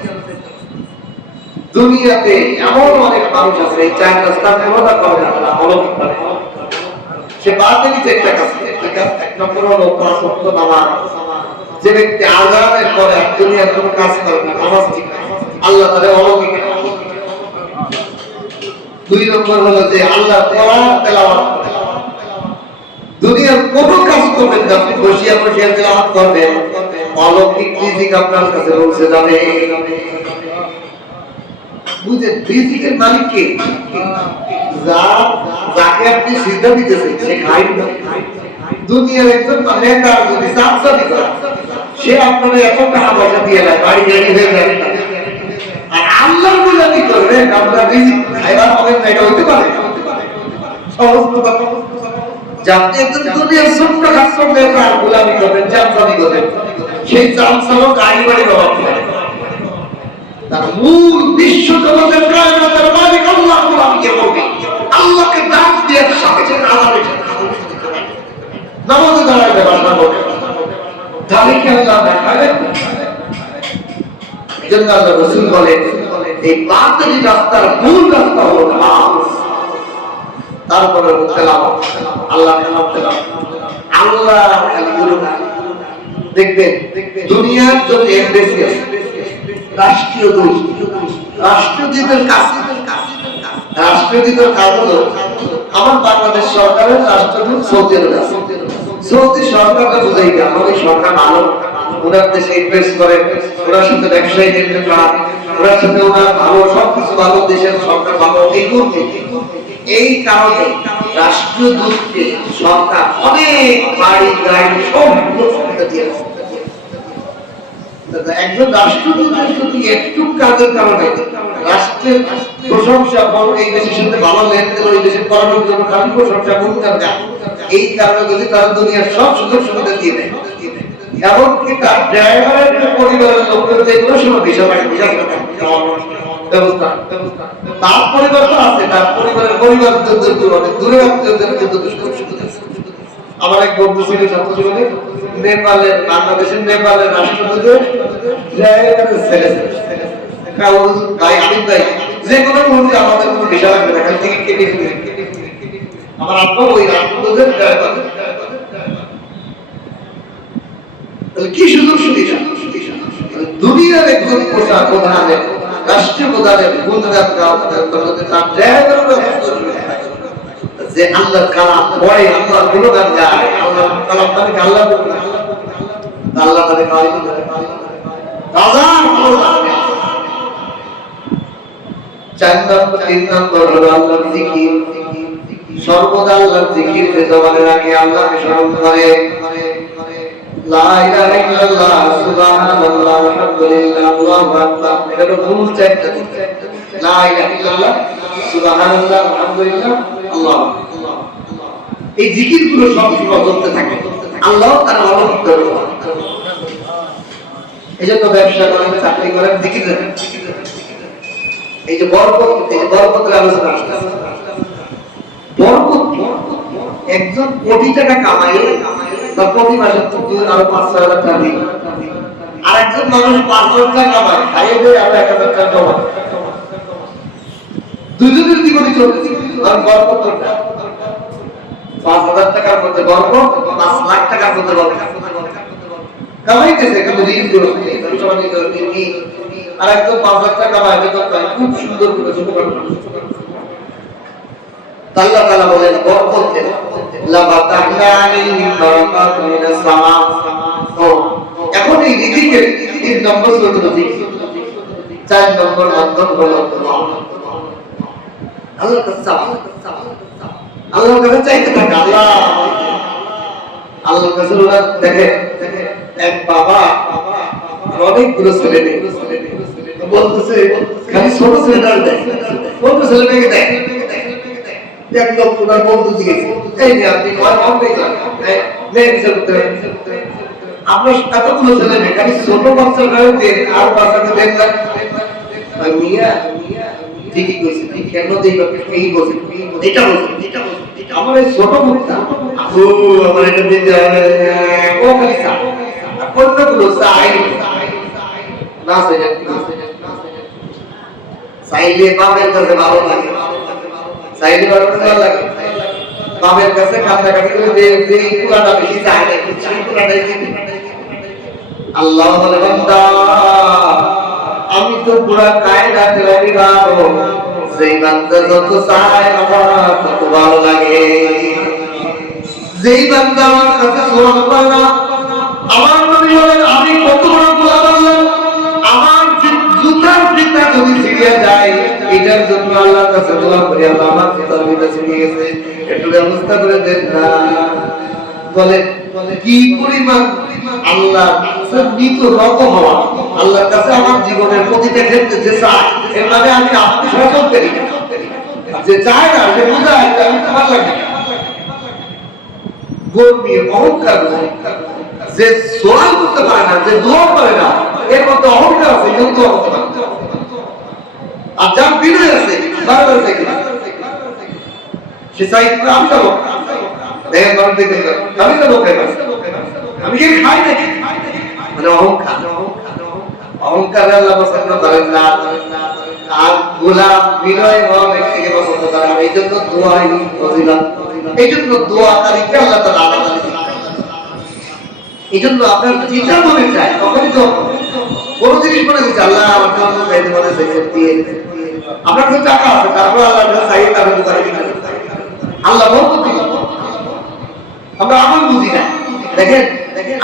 দুনিয়াতে এমন অনেক মানুষ আছে এই চার রাস্তা কোনটা করে না অলৌকিক ভাবে, সে বাতেনি চারটা কাজ। এক নম্বর হলো পাঁচ ওয়াক্ত নামাজ, যে ব্যক্তি আযানের পরে আর দুনিয়ার কোনো কাজ করে না, নামাজ ঠিক না, আল্লাহ তাআলা অলৌকিক। দুই নম্বর হলো যে আল্লাহ কোরআন তেলাওয়াত করে, দুনিয়ার কোনো কাজ করবেন না, আপনি বসিয়া বসিয়া তেলাওয়াত করবেন, অলৌকিক রিজিক আপনার কাছে পৌঁছে যাবে। বুঝে রিজিকের মালিক কে? যাকে আপনি সিজদা দিতেছেন সে খায় না। দুনিয়ার একজন নেতা যদি চামচামি করে, সে আপনার এত টাকা পয়সা দিয়ে দেয়, বাড়ি গাড়ি হয়ে যায় না। আর আল্লাহর গোলামি করবেন, আপনার রিজিক খাইবার পাবেন না, এটা হইতে পারে? সমস্ত আপনি একজন দুনিয়ার ছোট্ট খাটো নেতার গোলামি করবেন, চামচামি করবেন, সেই চামচালো গাড়ি বাড়ির অভাব করে। তার মূল বিশ্ব জগতের কায়নাতের মালিক আল্লাহ গোলামিকে করবে, আল্লাহকে ডাক দিয়ে সাথে সাথে আলাদা নামাজে দাঁড়াইতে বাসা করবে, তাহলে কি আল্লাহ দেখাবেন? এজন্য আল্লাহ রাসূল বলেন এই বাতিল রাস্তার মূল রাস্তা হলো নামাজ, তারপরে তেলাওয়াত, আল্লাহ তেলাওয়াত, আল্লাহ খালি গুণগান। দেখবেন দুনিয়ার যত এমবেসি আছে, রাষ্ট্রীয় দূত, রাষ্ট্রদূতের কাজ, রাষ্ট্রদূতের কাজ হলো, আমার বাংলাদেশ সরকারের রাষ্ট্রদূত সৌদি আরব আছে, সৌদি সরকারকে বুঝাই দেয় আমাদের সরকার ভালো, ওনার দেশে ইনভেস্ট করে, ওনার সাথে ব্যবসায়ী নির্মাণ করা, ওনার সাথে ওনার ভালো, সবকিছু ভালো, দেশের সরকার ভালো, এই করতে। এই কারণে রাষ্ট্রদূতকে সরকার অনেক বাড়ি গাড়ি সব সুবিধা দিয়েছে। একজন রাষ্ট্রদূতের যদি একটু কাজের কারণে রাষ্ট্রের প্রশংসা, এই দেশের সাথে ভালো লেনদেন, ওই দেশের করানোর জন্য খালি প্রশংসা গুণগান গান, এই কারণে যদি তারা দুনিয়ার সব সুযোগ সুবিধা দিয়ে দেয়, এমনকি তার ড্রাইভারের পরিবারের লোকদের যেগুলো সময় বিষয় ব্যবস্থা, তার পরিবার তো আছে, তার পরিবারের পরিবারদের অনেক দূরে আত্মীয়দের কিন্তু আমার এক বন্ধু ছিল ছাত্র জীবনে, নেপালের, বাংলাদেশের নেপালের রাষ্ট্রদূতের ছেলে ভাই আমিন ভাই, যে কোনো মুহূর্তে আমাদের কোনো ভিসা লাগবে না, খালি টিকিট কেটে দিবে। আমার আব্বা ওই রাষ্ট্রদূতের ড্রাইভার। কি সুযোগ সুবিধা! দুনিয়ার একজন প্রধানের, রাষ্ট্রীয় প্রধানের গুণগান গাওয়া, তার ড্রাইভারের যে আল্লাহর কালাম পড়ে, আল্লাহর গুণগান গায়, আল্লাহর কালাম মানে আল্লাহ আল্লাহ মানে গায় চার নম্বর, তিন নম্বর হলো আল্লাহর জিকির। সর্বদা আল্লাহর জিকির যে জবানে রাখে, আল্লাহকে স্মরণ করে, লা ইলাহা ইল্লাল্লাহ, সুবহানাল্লাহ, আলহামদুলিল্লাহ, আল্লাহু আকবার, এটা হলো মূল চারটা। লা ইলাহা ইল্লাল্লাহ, সুবহানাল্লাহ, আলহামদুলিল্লাহ, আল্লাহু আকবার, এই জিকিরগুলো সব সময় করতে থাকে, আল্লাহ তার অলৌকিক ব্যবহার। এই জন্য ব্যবসা করেন, চাকরি করেন, জিকির করেন। এই যে বরকত, এই যে বরকতের আলোচনা আসছে, বরকত একজন কোটি টাকা কামাই বা প্রতি মাসে আরো 5-6 হাজার টাকা দিন, আর একজন মানুষ 5,000 টাকা কামায়, খাইয়ে দিয়ে আরো 1,000 টাকা জমা, দুজনের জীবনে চলতেছে। আর বরকত 5,000 টাকার মধ্যে বরকত, 5 লাখ টাকার মধ্যে বরকত কামাইতেছে, কিন্তু ঋণ করছে, আর একজন 5,000 টাকা কামায়, খুব সুন্দর করে ছোট করে। আল্লাহ তাআলা বলেন বরকত দেন, লা বাতাহনা আলাইহিম বারাকাতুন মিনাস সামা। এখন এই রিজিকের 3 নম্বর ছোট দিক, 4 নম্বর মাধ্যম হলো দোয়া। আল্লাহর কাছে আল্লাহর কাছে চাইতে থাকে। আল্লাহর কাছে দেখে এক বাবা অনেকগুলো ছেলে মেয়ে বলতেছে, খালি ছোট ছেলেটা দেয়, ছোট ছেলে মেয়েকে দেয়। এক লোক ওনার বন্ধু জিজ্ঞেস, এই যে আপনি মেয়ে বিচার করতে হবে, আপনার এতগুলো ছেলে মেয়ে, খালি ছোট বাচ্চার গায়ে দেন আর বাচ্চাকে দেন না। মিয়া ঠিকই কইছে, কেন দেই এই বলছে, এটা বলছে, আমার এই ছোট মুখটা আমার এটা দিতে হবে, ও খালি চা আর কোনগুলো চাই না, চাইলে বাপের কাছে ভালো লাগে, চাইলে বাপের কাছে ভালো লাগে, বাপের কাছে কান্নাকাটি করে যে কুলাটা বেশি চায় না, সেই কুলাটাই দিতে। আল্লাহ বলে বান্দা আমি তো পুরা কায়নাতে রাখবো, যেই বান্দা যত চায় আমার তত ভালো লাগে। যেই বান্দা আমার কাছে সোয়াল করে না, আমার নবী বলেন আমি কত বড় গোলাম আল্লাহ, আমার জুতার ফিতা যদি ছিঁড়ে যায় এটার জন্য আল্লাহর কাছে দোয়া করি, আল্লাহ আমার জুতার ফিতা ছিঁড়ে গেছে, একটু ব্যবস্থা করে দেন না। বলে কি পরিমাণ আল্লাহ নিত রত হওয়া, আল্লাহর কাছে আমার জীবনের প্রতিটা ক্ষেত্রে যে চায়, এর মানে আমি আপনি শাসন করি, যে চায় না সে বোঝায় আমি তো ভালো লাগে গর্বী অহংকার, যে সোয়াল করতে পারে না, যে দোয়া করে না, এর মধ্যে অহংকার আছে, কিন্তু অহংকার। আর যার বিনয় আছে বারবার থেকে সে চাই আমি যাবো, দেখেন মানুষ দেখে আমি যাবো, আমি কি খাই নাকি, মানে অহংকার। অহংকার আল্লাহ পছন্দ করেন না, আর গোলাম বিনয় হওয়া ব্যক্তিকে পছন্দ করেন। এই জন্য দোয়াই ফজিলত, এই জন্য দোয়াকারীকে আল্লাহ তাআলা আলাদা দিয়েছেন। এই জন্য আপনার যেটা মনে চায় তখনই দোয়া করবেন। কোন জিনিস মনে হচ্ছে আল্লাহ আমার জন্য চাইতে মনে চাইছে দিয়ে, আপনার তো টাকা আছে, তারপর আল্লাহর কাছে চাইতে তাহলে দোয়া কি করে আল্লাহ বরকত দিবেন। আমরা আমল বুঝি না। দেখেন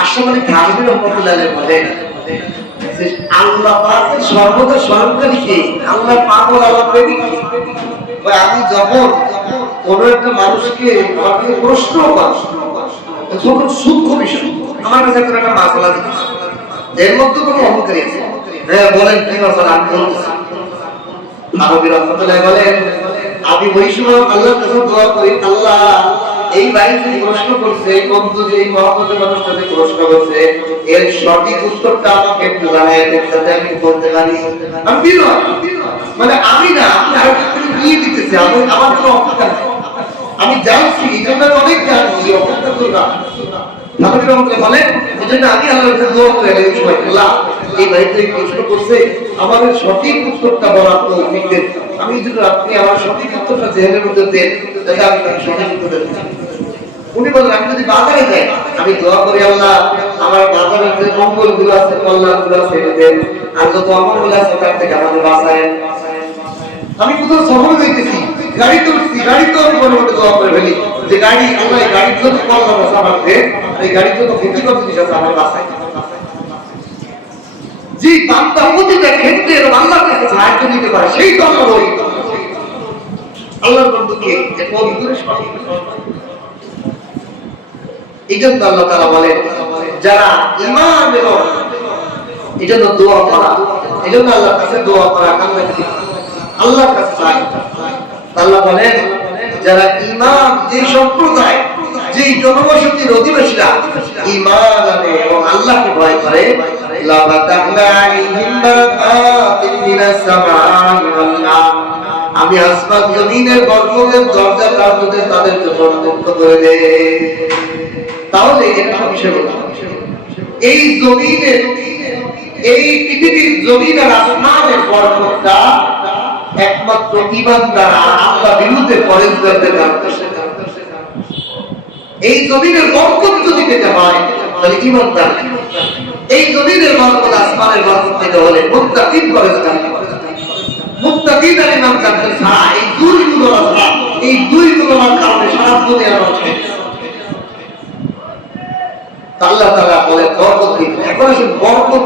আশরাফ আলী থানভী রাহমাতুল্লাহ আলাইহি বলেন যে আল্লাহ পাকের সর্বদা স্মরণকারী কে? আল্লাহর পাগল, আল্লাহর প্রেমিক কে? ভাই আমি যখন কোন একটা মানুষকে আমার কাছে প্রশ্ন করি, তখন সূক্ষ্ম বিষয় আমার কাছে একটা মাসলা দিচ্ছে, এর মধ্যে কোনো অহংকারী আছে? হ্যাঁ বলেন কি মাসলা? আমি বলতেছি। থানভী রাহমাতুল্লাহ বলেন আমি ওই সময় আল্লাহর কাছে দোয়া করি, আল্লাহ এই ভাই যে প্রশ্ন করছে, এই বন্ধু যে এই মহব্বতের মানুষটাকে প্রশ্ন করছে, এর সঠিক উত্তরটা আমাকে একটু জানায় দেন যাতে আমি বলতে পারি। আমি বিনয়, মানে আমি না, আমি আরেকটু নিয়ে দিতেছি, আমার কোনো অপেক্ষা নেই, আমি জানছি এই জন্য অনেক জানছি, অপেক্ষা তো না। থানভী রাহমাতুল্লাহ বলেন এই জন্য আমি আল্লাহর কাছে দোয়া করি এই সময়, আল্লাহ এই ভাই তো এই প্রশ্ন করছে, আমার সঠিক উত্তরটা বলার তৌফিক দেন। আমি এই জন্য আপনি আমার সঠিক উত্তরটা জেহেনের মধ্যে দেন যাতে আমি তাকে সঠিক উত্তর দিতে পারি। উনি বলেন আমি যদি বাজারে যাই আমি দোয়া করি আল্লাহ আমার বাজারের যে মঙ্গলগুলো আছে কল্যাণগুলো ছেড়ে দেন, আর যত অমঙ্গল আছে তার থেকে আমাদের বাঁচায়েন। আমি কোথাও সফর যাইতেছি, গাড়ি তুলছি, গাড়ি তো আমি মনে মধ্যে দোয়া করে ফেলি যে গাড়ি আল্লাহ এই গাড়ির জন্য কল্যাণ আছে আমার দেন, এই গাড়ির জন্য ক্ষতিকর জিনিস আছে আমার বাঁচায়। যে বান্দা প্রতিটা ক্ষেত্রে আল্লাহর কাছে সাহায্য নিতে পারে সেই তো আল্লাহ ওই আল্লাহর বন্ধুকে যে পবিত্র সঠিক। এই জন্য আল্লাহ তাআলা বলেন যারা ঈমান এবং এই জন্য দোয়া করা, এই জন্য আল্লাহর কাছে দোয়া করা, কান্নাকাটি আল্লাহর কাছে চাই। আল্লাহ বলেন যারা ঈমান, যে সম্প্রদায়, যে জনবসতির অধিবাসীরা ঈমান আনে এবং আল্লাহকে ভয় করে, লাফাতাহনা আলাইহিম বারাকাতিন মিনাস সামাই ওয়াল আরদ, আমি আসমান জমিনের বরকতের দরজা তাদের জন্য উন্মুক্ত করে দেই। তাহলে এটা বিষয় হলো এই জমিনের, এই পৃথিবীর জমিন আর আসমানের বরকতটা একমাত্র ঈমানদার আল্লাহ বিরুদ্ধে পরেশগারদের কাছে। এই জমিনের বরকত যদি পেতে হয় তাহলে ঈমানদার, এই জমিনের বরকত আসমানের বরকত পেতে হলে মুত্তাকিন পরেশগার, মুত্তাকিন আর ঈমানদারদের ছাড়া এই দুই তুলনার কারণে সারা দুনিয়ার মানুষ আল্লাহ তাআলা বলে বরকত দিন। এখন আসলে বরকত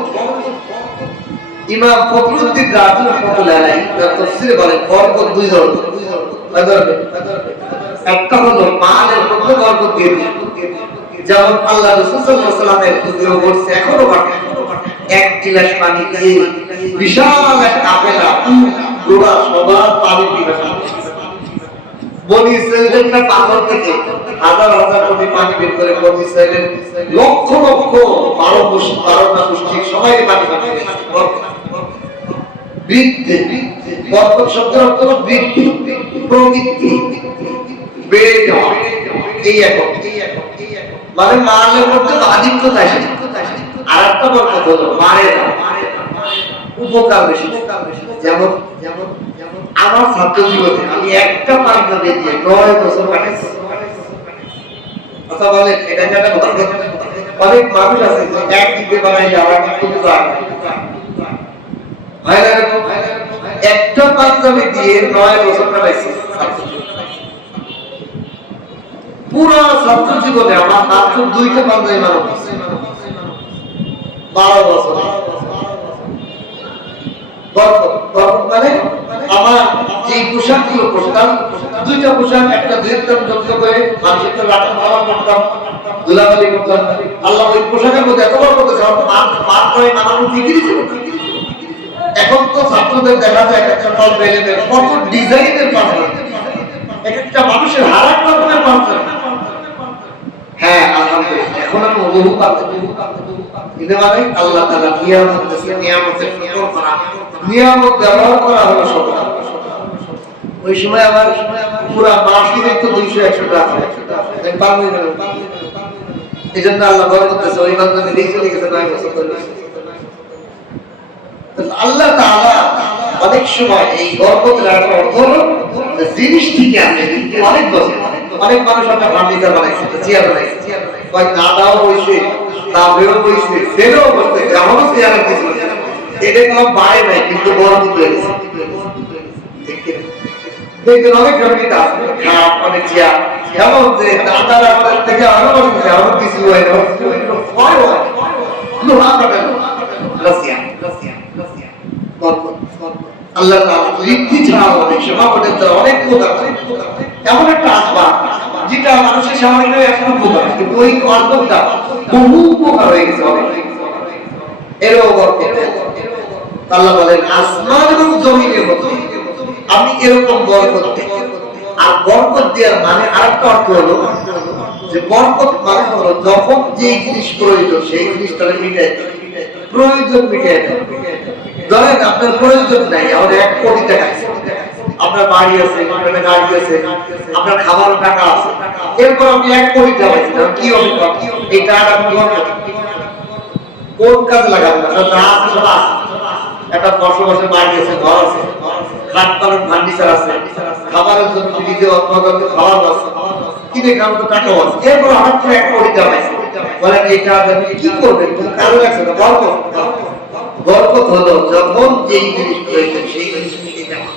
ইমাম ফখরুদ্দিন রাজি রাহমাতুল্লাহ আলাইহি তার তাফসীরে বলেন বরকত দুই ধরনের। একটা হলো মালের মধ্যে বরকত দিয়ে দিন, যেমন আল্লাহ রাসূল সাল্লাল্লাহু আলাইহি ওয়াসাল্লামের দুনিয়া বলছে এখনো বাকি এক গিলাস পানি দিয়ে বিশাল এক কাফেলা পুরো সবার পানি পিবে। বনি ইসরাইলের পাথর থেকে হাজার হাজার কোটি পানি বের করে বনি ইসরাইলের লক্ষ লক্ষ 12টা গোষ্ঠী সবাই পানি পাবে। বৃদ্ধি বরকত শব্দের অর্থ হলো বৃদ্ধি, প্রবৃদ্ধি, বেড়ে যাওয়া। এই একক মানে মালের মধ্যে আধিক্যতা আসে। আর একটা বরকত হলো মায়ের উপকার বেশি। যেমন আমার ছাত্র জীবনে আমি একটা পাঞ্জাবি দিয়ে 9 বছর কাটাইছি। কথা বলেন এটা একটা বরকত। অনেক মানুষ আছে যে এক দিকে বানাই যাওয়া কিন্তু একটা পাঞ্জাবি দিয়ে 9 বছর কাটাইছি। পুরো ছাত্র জীবনে আমার মাত্র 2টা পাঞ্জাবি বানানো 12 বছর। মানে আমার যে পোশাকগুলো পরতাম 2টা পোশাক, একটা ধুইতাম যত্ন করে মানুষের তো রাখা ভালো করতাম, ধুলাবালি করতাম। আল্লাহ ওই পোশাকের মধ্যে এত বড় করতেছে মার করে মানানো ঠিকই ছিল। এখন তো ছাত্রদের দেখা যায় একটা টল বেলেদের কত ডিজাইনের পাঞ্জাবি, একটা মানুষের হারাক রকমের পাঞ্জাবি। হ্যাঁ আলহামদুলিল্লাহ এখন আমি বহু পাঞ্জাবি এটা মানে আল্লাহ তাআলা নিয়ামত দিয়েছে, নিয়ামতের শুকর করা, নিয়ামত ব্যবহার করা হলো সব। ওই সময় আমার পুরো মাসি দেখতো 200-100 টাকা পারবে না। এই জন্য আল্লাহ বরকত দিয়েছে, ওই বান্ধবী দিয়ে চলে গেছে 9 বছর ধরে। আল্লাহ তাআলা অনেক সময় এই বরকতের অর্থ হলো জিনিস ঠিক আছে অনেক বছর। অনেক মানুষ একটা ফার্নিচার বানাইছে, চেয়ার বানাইছে, কয় দাদাও বইছে, তাবেও বইছে, সেটাও বসতে যেমনও চেয়ারের কিছু এটা কোনো পায় নাই কিন্তু বরকত হয়ে গেছে। দেখবেন অনেক ফ্যামিলিতে আছে খাট অনেক চেয়ার এমন যে দাদারা আমাদের থেকে আরো বসেছে, আরো কিছু হয় না লোহা কাটে রাশিয়া আল্লাহ তাআলা তৃপ্তি ছাড়া অনেক সময় অনেক উপকার করে। এমন একটা আসবাব যেটা মানুষের সামনে এখন উপকার, কিন্তু ওই আসবাবটা বহু উপকার হয়ে গেছে অনেক। এরও বরকত আল্লাহ বলেন আসমান এবং জমিনের মতো আমি এরকম বরকত দেই। আর বরকত দেওয়ার মানে আরেকটা অর্থ হলো যে বরকত মানে হলো যখন যে জিনিস প্রয়োজন সেই জিনিসটা মিটাই দেয়, প্রয়োজন মিটাই দেয়। ধরেন আপনার প্রয়োজন নাই, আমাদের 1 কোটি টাকা আছে, আপনার বাড়ি আছে, আপনার গাড়ি আছে, আপনার খাবারের টাকা আছে, এরপর আপনি 1 কোটি টাকা পাচ্ছেন, কি হবে? এই টাকাটা আপনি কোন কাজে লাগাবেন? যা আছে সব আছে, একটা বসবাসের বাড়ি আছে, ঘর আছে, খাট পালন ফার্নিচার আছে, খাবারের জন্য নিজে অর্থগত খাবার আছে, কিনে খাওয়ার তো টাকাও আছে, এরপর আমার তো 1 কোটি টাকা পাইছে। বলেন এই টাকা কি করবেন? কারো লাগছে না। বরকত হলো যখন যেই জিনিস প্রয়োজন সেই জিনিস মিটে যাওয়া,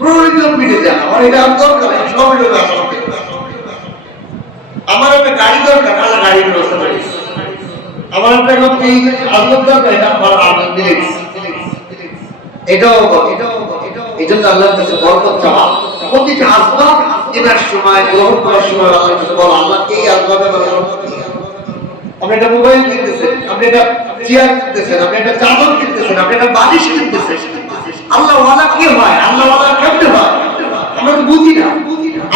প্রয়োজন মিটে যাওয়া। আমার এটা দরকার, সব আমার একটা গাড়ি দরকার, আল্লাহ গাড়ির ব্যবস্থা করেছে। আমার একটা এই আল্লাহ দরকার, এটা আমার আল্লাহ দিয়েছে। এটাও এই জন্য আল্লাহর কাছে বরকত চাওয়া। প্রতিটা আসবাব কেনার সময়, গ্রহণ করার সময় আল্লাহর কাছে বলা, আল্লাহ এই আসবাবে বরকত দিন। আপনি একটা মোবাইল কিনতেছেন, আপনি একটা চেয়ার কিনতেছেন, আপনি একটা চাদর কিনতেছেন, আপনি একটা বালিশ কিনতেছেন, আল্লাহ ওয়ালা কি হয়? আল্লাহ ওয়ালা কেমনে হয় আমরা তো বুঝি না।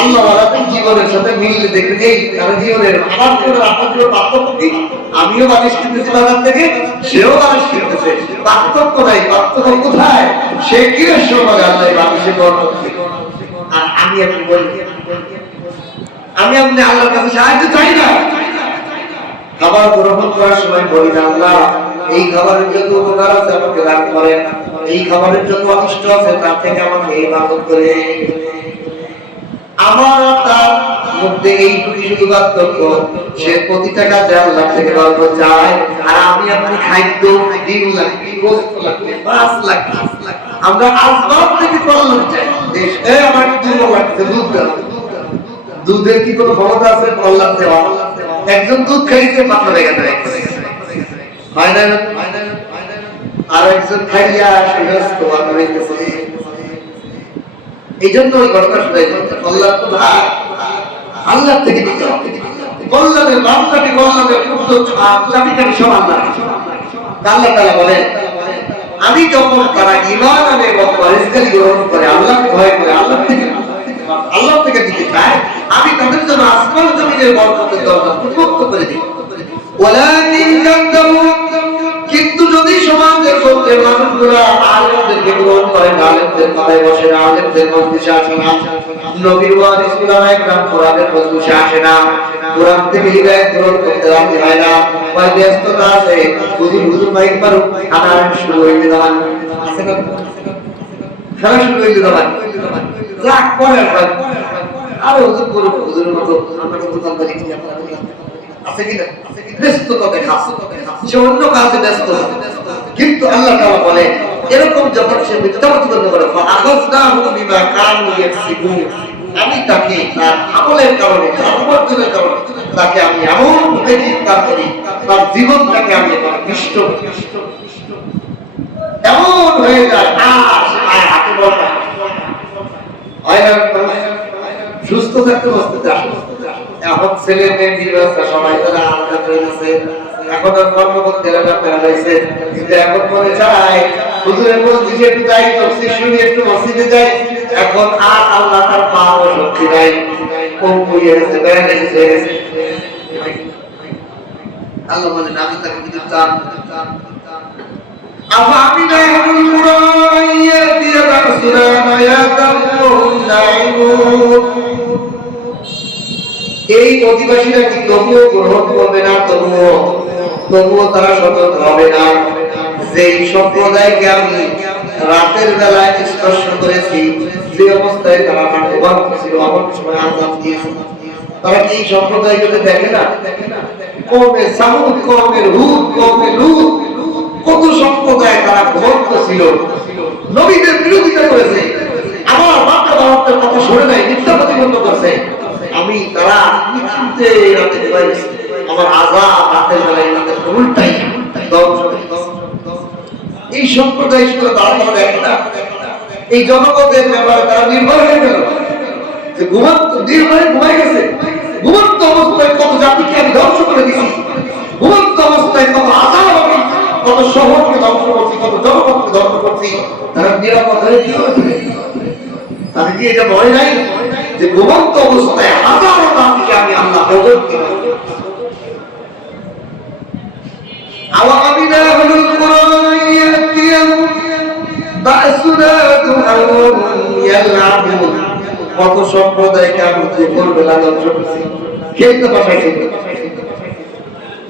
আল্লাহ ওয়ালা জীবনের সাথে মিললে দেখবেন এই জীবনের আমার জীবনের আপনার জীবনের পার্থক্য কি? আমিও বালিশ কিনতেছি বাজার থেকে, সেও বালিশ কিনতেছে, পার্থক্য নাই। পার্থক্য কোথায়? সে গৃহস্থ বলে আল্লাহ বালিশে বরকত দিবে, আর আমি আপনি বলি আমি আপনি আল্লাহর কাছে সাহায্য চাই না। খাবার গ্রহণ করার সময় বলি না আল্লাহ এই খাবারের যত উপকার আছে আমাকে দান করেন, এই খাবারের যত অনিষ্ট আছে তার থেকে আমাকে ইবাদত করে। আমার তার মধ্যে এইটুকু শুধু পার্থক্য, সে প্রতিটা কাজে আল্লাহ থেকে বরকত চায়, আর আমি আপনি খাদ্য 3 লাখ, 5 লাখ, আমরা আসবাব থেকে কল্যাণ চাই। দেশে আমার দুধ লাগছে, দুধ দাও। দুধের কি কোনো ক্ষমতা আছে কল্যাণ দেওয়া? একজন দুধ খাইছে মাথা ভেঙে দেয়, হয় না? আর একজন খাইয়া সুস্থ মাথা ভেঙেছে। এই জন্য ওই ঘটনা শুনে কল্যাণ তো ভাই আল্লাহ থেকে দিতে হবে। কল্যাণের বার্তাটি, কল্যাণের চাবিকাঠি সব আল্লাহ। আল্লাহ তাআলা বলেন আমি যখন তারা ঈমান আনে এবং পরহেজগারি গ্রহণ করে আল্লাহকে ভয় করে আল্লাহ থেকে দিতে চায়, আমি তাদের জন্য আসমান জমিনের বরকতের দরজা উন্মুক্ত করে দিই। ওয়ালাকিন কাযযাবু, কিন্তু যদি সমাজের সত্যের মানুষগুলা আলেমদেরকে গ্রহণ করে, আলেমদের কথায় বসে না, আলেমদের মজলিসে আসে না, নবীর ওয়ারিস উলামায়ে কেরাম কোরআনের মজলিসে আসে না, কোরআন থেকে হিদায়াত গ্রহণ করতে রাজি হয় না, হয় ব্যস্ততা আছে, হুজুর মাইক মারুক, আনার শুরু হইতে দেওয়ান আছে না, খেলা শুরু হইতে দেওয়ান রাগ করে আর হুজুর করুক, হুজুরের মতো আমরা তো দোকানদারি কি আছে কিনা, ব্যস্ততা দেখাচ্ছে, সে অন্য কাজে ব্যস্ত। কিন্তু আল্লাহ তাআলা বলে এরকম যখন সে মিথ্যা প্রতিপন্ন করে, আমি তাকে তার আমলের কারণে, অর্জনের কারণে তাকে আমি এমন চিন্তা করি, তার জীবনটাকে আমি নিষ্ঠ এমন হয়ে যায় আর হাতে বলতে হয় না। সুস্থ থাকতে বসতে এখন ছেলে মেয়ে নির্বাচন সবাই তারা আলাদা হয়ে গেছে, এখন আর কর্ম করতে হয়েছে, কিন্তু এখন মনে চায় হুজুরের মসজিদে একটু যাই, তফসির শুনি, একটু মসজিদে যাই। এখন আর আল্লাহ তার পাওয়া শক্তি নাই, কম হয়ে গেছে, ব্যালেন্স হয়ে গেছে। আল্লাহ বলেন আমি তাকে কিন্তু চান আফামিনা ইয়াকুল কুরআন ইয়াতিয়া বাসুরা মায়াতাম নাইমুন। এই অধিবাসীরা কি তবুও গ্রহণ করবে না? তবুও তারা সতর্ক হবে না। যেই সম্প্রদায়কে আমি রাতের বেলায় স্পর্শ করেছি, যে অবস্থায় তারা ভাগ্যবান ছিল, আমার সময় আযাব দিয়েছে, তারা কি এই সম্প্রদায়গুলো দেখে না? কওমে সামুদ, কওমে হুদ, কওমে লূত, কত সম্প্রদায় তারা ভক্ত ছিল, নবীদের বিরোধিতা করেছে, আমার বাবা বাবার কথা শুনে নাই, মিথ্যা প্রতিপন্ন করছে। আমি তারা নিশ্চিন্তে রাতে ঘুমাইছি, আমার আযাব রাতের বেলায় তাদের উল্টাই এই সম্প্রদায় ছিল। তারা দেখে না এই জনপদের ব্যাপারে তারা নির্ভর হয়ে গেল, যে ঘুমন্ত নির্ভরে ঘুমাই গেছে। ঘুমন্ত অবস্থায় কত জাতিকে আমি ধ্বংস করে দিচ্ছি, ঘুমন্ত অবস্থায় কত আযাব আমি, কত শহরকে ধ্বংস করছি, কত জনপদকে ধ্বংস করছি। তারা নিরাপদ হয়ে কি হয়েছে? তাদের কি এটা ভয় নাই যে ঘুমন্ত অবস্থায় হাজারো জাতিকে আমি আল্লাহ গজব দিব? আওয়ামিনা হুল কুরআন ইয়াতিয়াম বাসুনা দুআউন ইয়ালআবুন। কত সম্প্রদায়কে আমি দুপুর বেলা ধ্বংস করছি, খেলতে পাঠাইছি,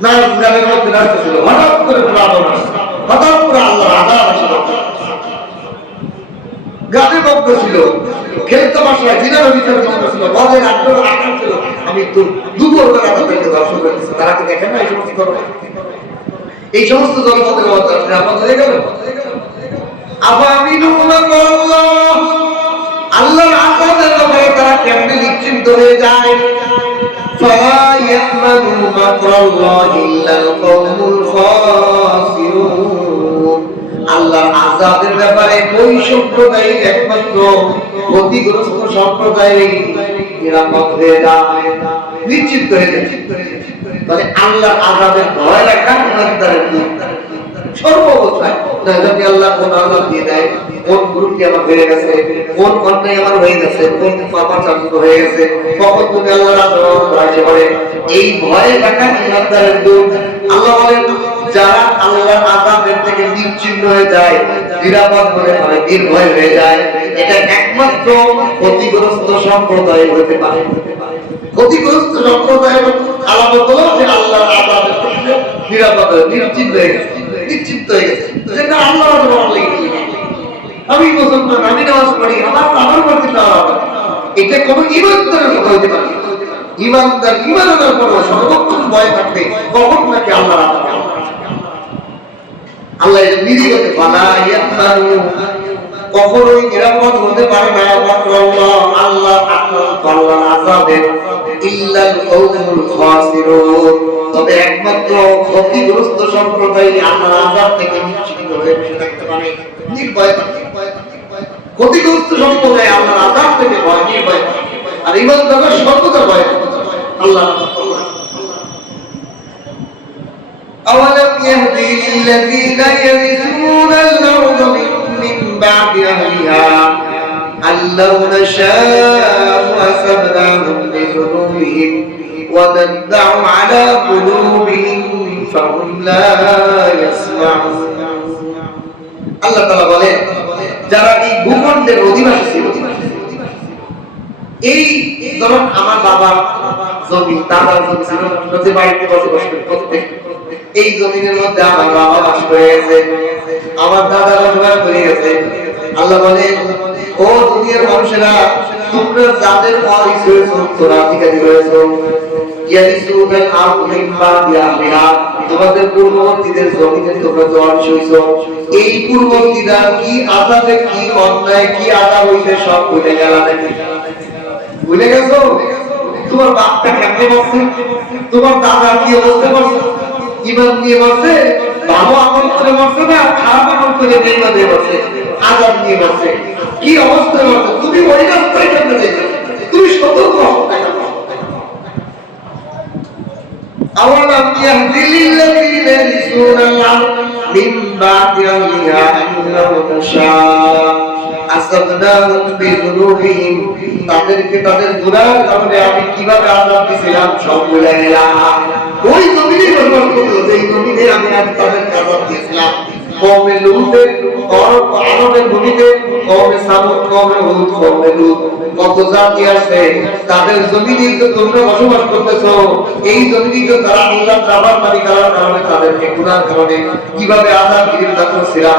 নাচ গানের মধ্যে নাচতেছিল, হঠাৎ করে প্লাবন আসছে, হঠাৎ করে আল্লাহর আযাব আসলো, গানে মগ্ন ছিল, খেলতে বাসায় জিনার ভিতরে মগ্ন ছিল, মদের আড্ডার আকার ছিল। আমি তো দুপুর বেলা তাদেরকে ধ্বংস করেছি। তারা কি দেখে না এই সমস্ত করবে? এই সমস্ত জনপদের মধ্যে নিরাপদ হয়ে গেল। আফামিনু মাকাল্লাহ, আল্লাহর আযাবের ব্যাপারে তারা কেমনে নিশ্চিন্ত হয়ে যায়? ফালা ইয়ামানু মাকরাল্লাহি ইল্লাল কওমুল খাসিরুন। আল্লাহর আযাবের ব্যাপারে ওই সম্প্রদায় একমাত্র ক্ষতিগ্রস্ত সম্প্রদায় নিরাপদ হয়ে যায়, নিশ্চিন্ত হয়ে যায়। তাহলে আল্লাহর আযাবের ভয় রাখা ইমানদারের গুণ সর্ববস্থায়। যদি আল্লাহ কোন আযাব দিয়ে দেয়, কোন গ্রুপটি আমার হয়ে গেছে, কোন অন্যায় আমার হয়ে গেছে, কোন পাপাচারিত হয়ে গেছে, কখন তুমি আল্লাহর আযাব আসে পড়ে, এই ভয় রাখা ইমানদারের গুণ। আল্লাহ বলেন যারা আল্লাহর আযাবের থেকে নিশ্চিন্ত হয়ে যায়, নিরাপদ মনে করে, নির্ভয় হয়ে যায়, এটা একমাত্র ক্ষতিগ্রস্ত সম্প্রদায় হতে পারে। ক্ষতিগ্রস্ত সম্প্রদায়ের আলামত হলো যে আল্লাহর আযাবের থেকে নিরাপদ হয়ে নিশ্চিন্ত হয়ে গেছে, নিশ্চিন্ত হয়ে গেছে, যেটা আল্লাহর বড় লেগে। আমি মুসলমান, আমি নামাজ পড়ি, আমার প্রতি তাওবা, এটা কোনো ইবাদতের কথা হতে পারে। ইমানদার ইমানের পর সর্বক্ষণ ভয় থাকবে কখন নাকি আল্লাহর আযাব। আল্লাহ এর নিরিগত ফালা ইয়াতারু, কখনোই নিরাপদ হতে পারে না আল্লাহ আল্লাহর আযাবে ইল্লাল কওমুল খাসিরুন, তবে একমাত্র ক্ষতিগ্রস্ত সম্প্রদায় আল্লাহর আযাব থেকে নিশ্চিন্ত হয়ে থাকতে পারে, নির্ভয় থাকতে পারে। ক্ষতিগ্রস্ত সম্প্রদায় আল্লাহর আযাব থেকে ভয়, নির্ভয়। আর ইমানদাররা সর্বদা ভয় আল্লাহ। أولم يهدي للذين يرثون الأرض من بعد أهلها أن لو نشاء أصبناهم بذنوبهم ونتبع على قلوبهم فهم لا يسمعون। আল্লাহ তাআলা বলেন যারা এই ভূখণ্ডের অধিবাসী ছিল, এই ধরুন আমার বাবা জমি, দাদার জমি ছিল, নদী বাড়িতে বসবাস করতে, এই জমিনের মধ্যে আমার বাবা বাস করে গেছে, আমার দাদা বসবাস করে গেছে। আল্লাহ বলেন ও দুনিয়ার মানুষেরা, তোমরা যাদের ওয়ারিস হয়েছো, উত্তরাধিকারী হয়েছো, ইয়ারিসুনাল আরদ মিন বাদি আহলিহা, তোমাদের পূর্ববর্তীদের জমিনে তোমরা ওয়ারিস হইছো। এই পূর্ববর্তীরা কি আযাবে, কি অন্যায়, কি আযাব হইছে সব ভুলে গেল নাকি? ভুলে গেছো? তোমার বাপটা কেমনে বসছে, তোমার দাদা কি অবস্থা করছে, ইমান নিয়ে বসে, ভালো আমল করে বসে না খারাপ আমল করে বেঈমানে বসে, আযাব নিয়ে বসে, কি অবস্থা বসে? তুমি ওই রাস্তায় কেমনে যাইছো? তুমি সতর্ক হও। আওয়ালাম ইয়াহদি লিল্লাযীনা ইয়ারিসুনাল আরদ মিন বাদি আহলিহা আল্লাহু তাশাআ আসবানাহুম বিযুনুবিহিম, তাদেরকে তাদের গুনাহের কারণে আমি কিভাবে আযাব দিয়েছিলাম সব ভুলে গেলাম। ওই জমিনে বসবাস করতো, যেই জমিনে আমি তাদেরকে আযাব দিয়েছিলাম। কওমে লূতের আরবের ভূমিতে কওমে সামূদ, কওমে হুদ, কওমে লূত, কত জাতি আছে, তাদের জমিনে তো তোমরা বসবাস করতেছো। এই জমিনে তো তারা আল্লাহর নাফরমানি করার কারণে, তাদেরকে গুনাহের কারণে কিভাবে আযাব গিরফতার করছিলাম,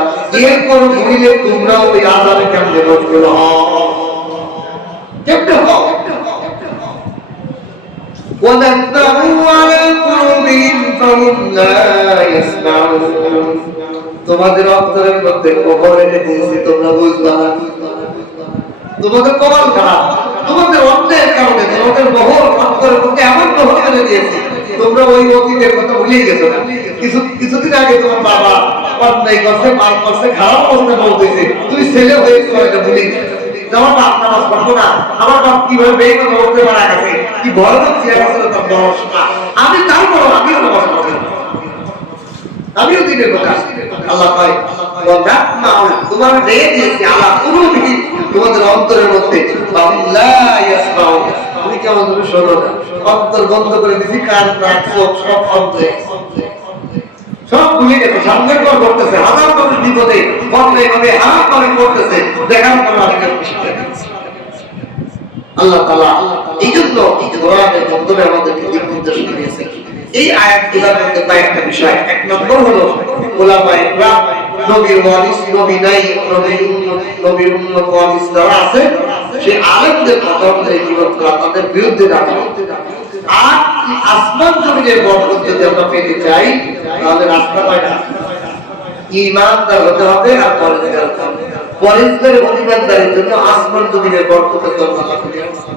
এরপর ভুলে তোমরাও ওই আযাবে কেমনে বসবে? কেমনে হও? وَنَتَّبِعُ عَلَى قُلُوبِهِمْ فَهُمْ لَا يَسْمَعُونَ। তোমাদের অন্তরের মধ্যে কবর এনে দিয়েছি, তোমরা বুঝবা না। তোমাদের কবর খারাপ, তোমাদের অন্যায়ের কারণে তোমাদের বহর অন্তরের মধ্যে এমন বহর এনে দিয়েছি, তোমরা ওই অতীতের কথা ভুলে গেছো না। কিছুদিন আগে তোমার বাবা অন্যায় করছে, মাল করছে, খারাপ অবস্থা বলতেছে, তুমি ছেলে হয়েছো এটা ভুলে গেছো। আমার বাপ নামাজ পড়তো না, আমার বাপ কিভাবে বেঈমান হতে মারা গেছে, কি ভয়ানক চেহারা ছিল তার দর্শনা, আমি তারপর আমিও নামাজ পড়ি, আমিও দিনের কথা। আল্লাহ কয় তোমার রেখে দিয়েছি আলা কুলুবিহিম, তোমাদের অন্তরের মধ্যে, লা ইয়াসমাউন, তুমি কেমন তুমি শোনো না, অন্তর বন্ধ করে দিয়েছি, কান নাক চোখ সব বন্ধ, সব ভুলে গেছে, সামনের পর করতেছে, হাজার মানুষ বিপদে অন্যায় ভাবে হারাম ভাবে করতেছে, দেখার পর আরেকটা শিক্ষা দিচ্ছে। আল্লাহ তাআলা এই জন্য কোরআনের মাধ্যমে আমাদেরকে দিক নির্দেশনা দিয়েছে। এই আয়াতগুলোর মধ্যে কয়েকটা বিষয়, এক নম্বর হলো উলামায়ে ইকরাম, নবীর ওয়ারিস, নবী নাই, নবীর উম্মত ওয়ারিস যারা আছে, সেই আলেমদের কথা অনুযায়ী জীবন করা, তাদের বিরুদ্ধে রাখা। আর আসমান জমিনের বরকত যদি আমরা পেতে চাই, তাহলে রাস্তা কয়টা? ঈমানদার হতে হবে আর পরহেজগার হতে হবে। পরহেজগার এবং ঈমানদারের জন্য আসমান জমিনের বরকতের দরজা খুলে আছে।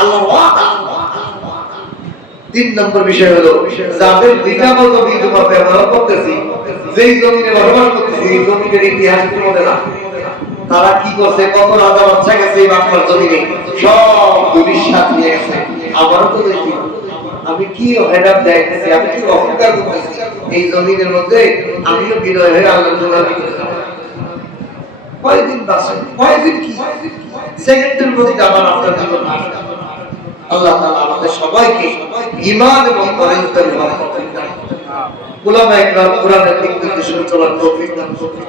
আল্লাহু আকবার। 3 নম্বর বিষয় হলো যাদের বিঘামত জমি তোমার ব্যবহার করতেছি, যেই জমিনে বসবাস করতেছি, এই জমিনের ইতিহাস তোমাদের না, তারা কি করছে, কত রাজা বাচ্চা গেছে এই বাংলার জমিনে, সব দুর্বিশ্বাস নিয়ে গেছে। আমারও তো দেখি, আমি কি হেডাপ দেখতেছি, আমি কি অহংকার করতেছি, এই জমিনের মধ্যে আমিও বিনয় হয়ে আল্লাহর গোলামি করতেছি। কয়দিন বাঁচে, কয়দিন কি সেকেন্ডের প্রতি আবার আপনার জীবন আসবে। আল্লাহ তাআলা আমাদের সবাইকে ঈমান এবং পরহেজগার হওয়ার তৌফিক দান করুন। উলামায়ে কেরাম কোরআনের দিক নির্দেশনা চলার তৌফিক দান করুন।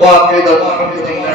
ওয়া আখিরু দাওয়ানা আলহামদুলিল্লাহ।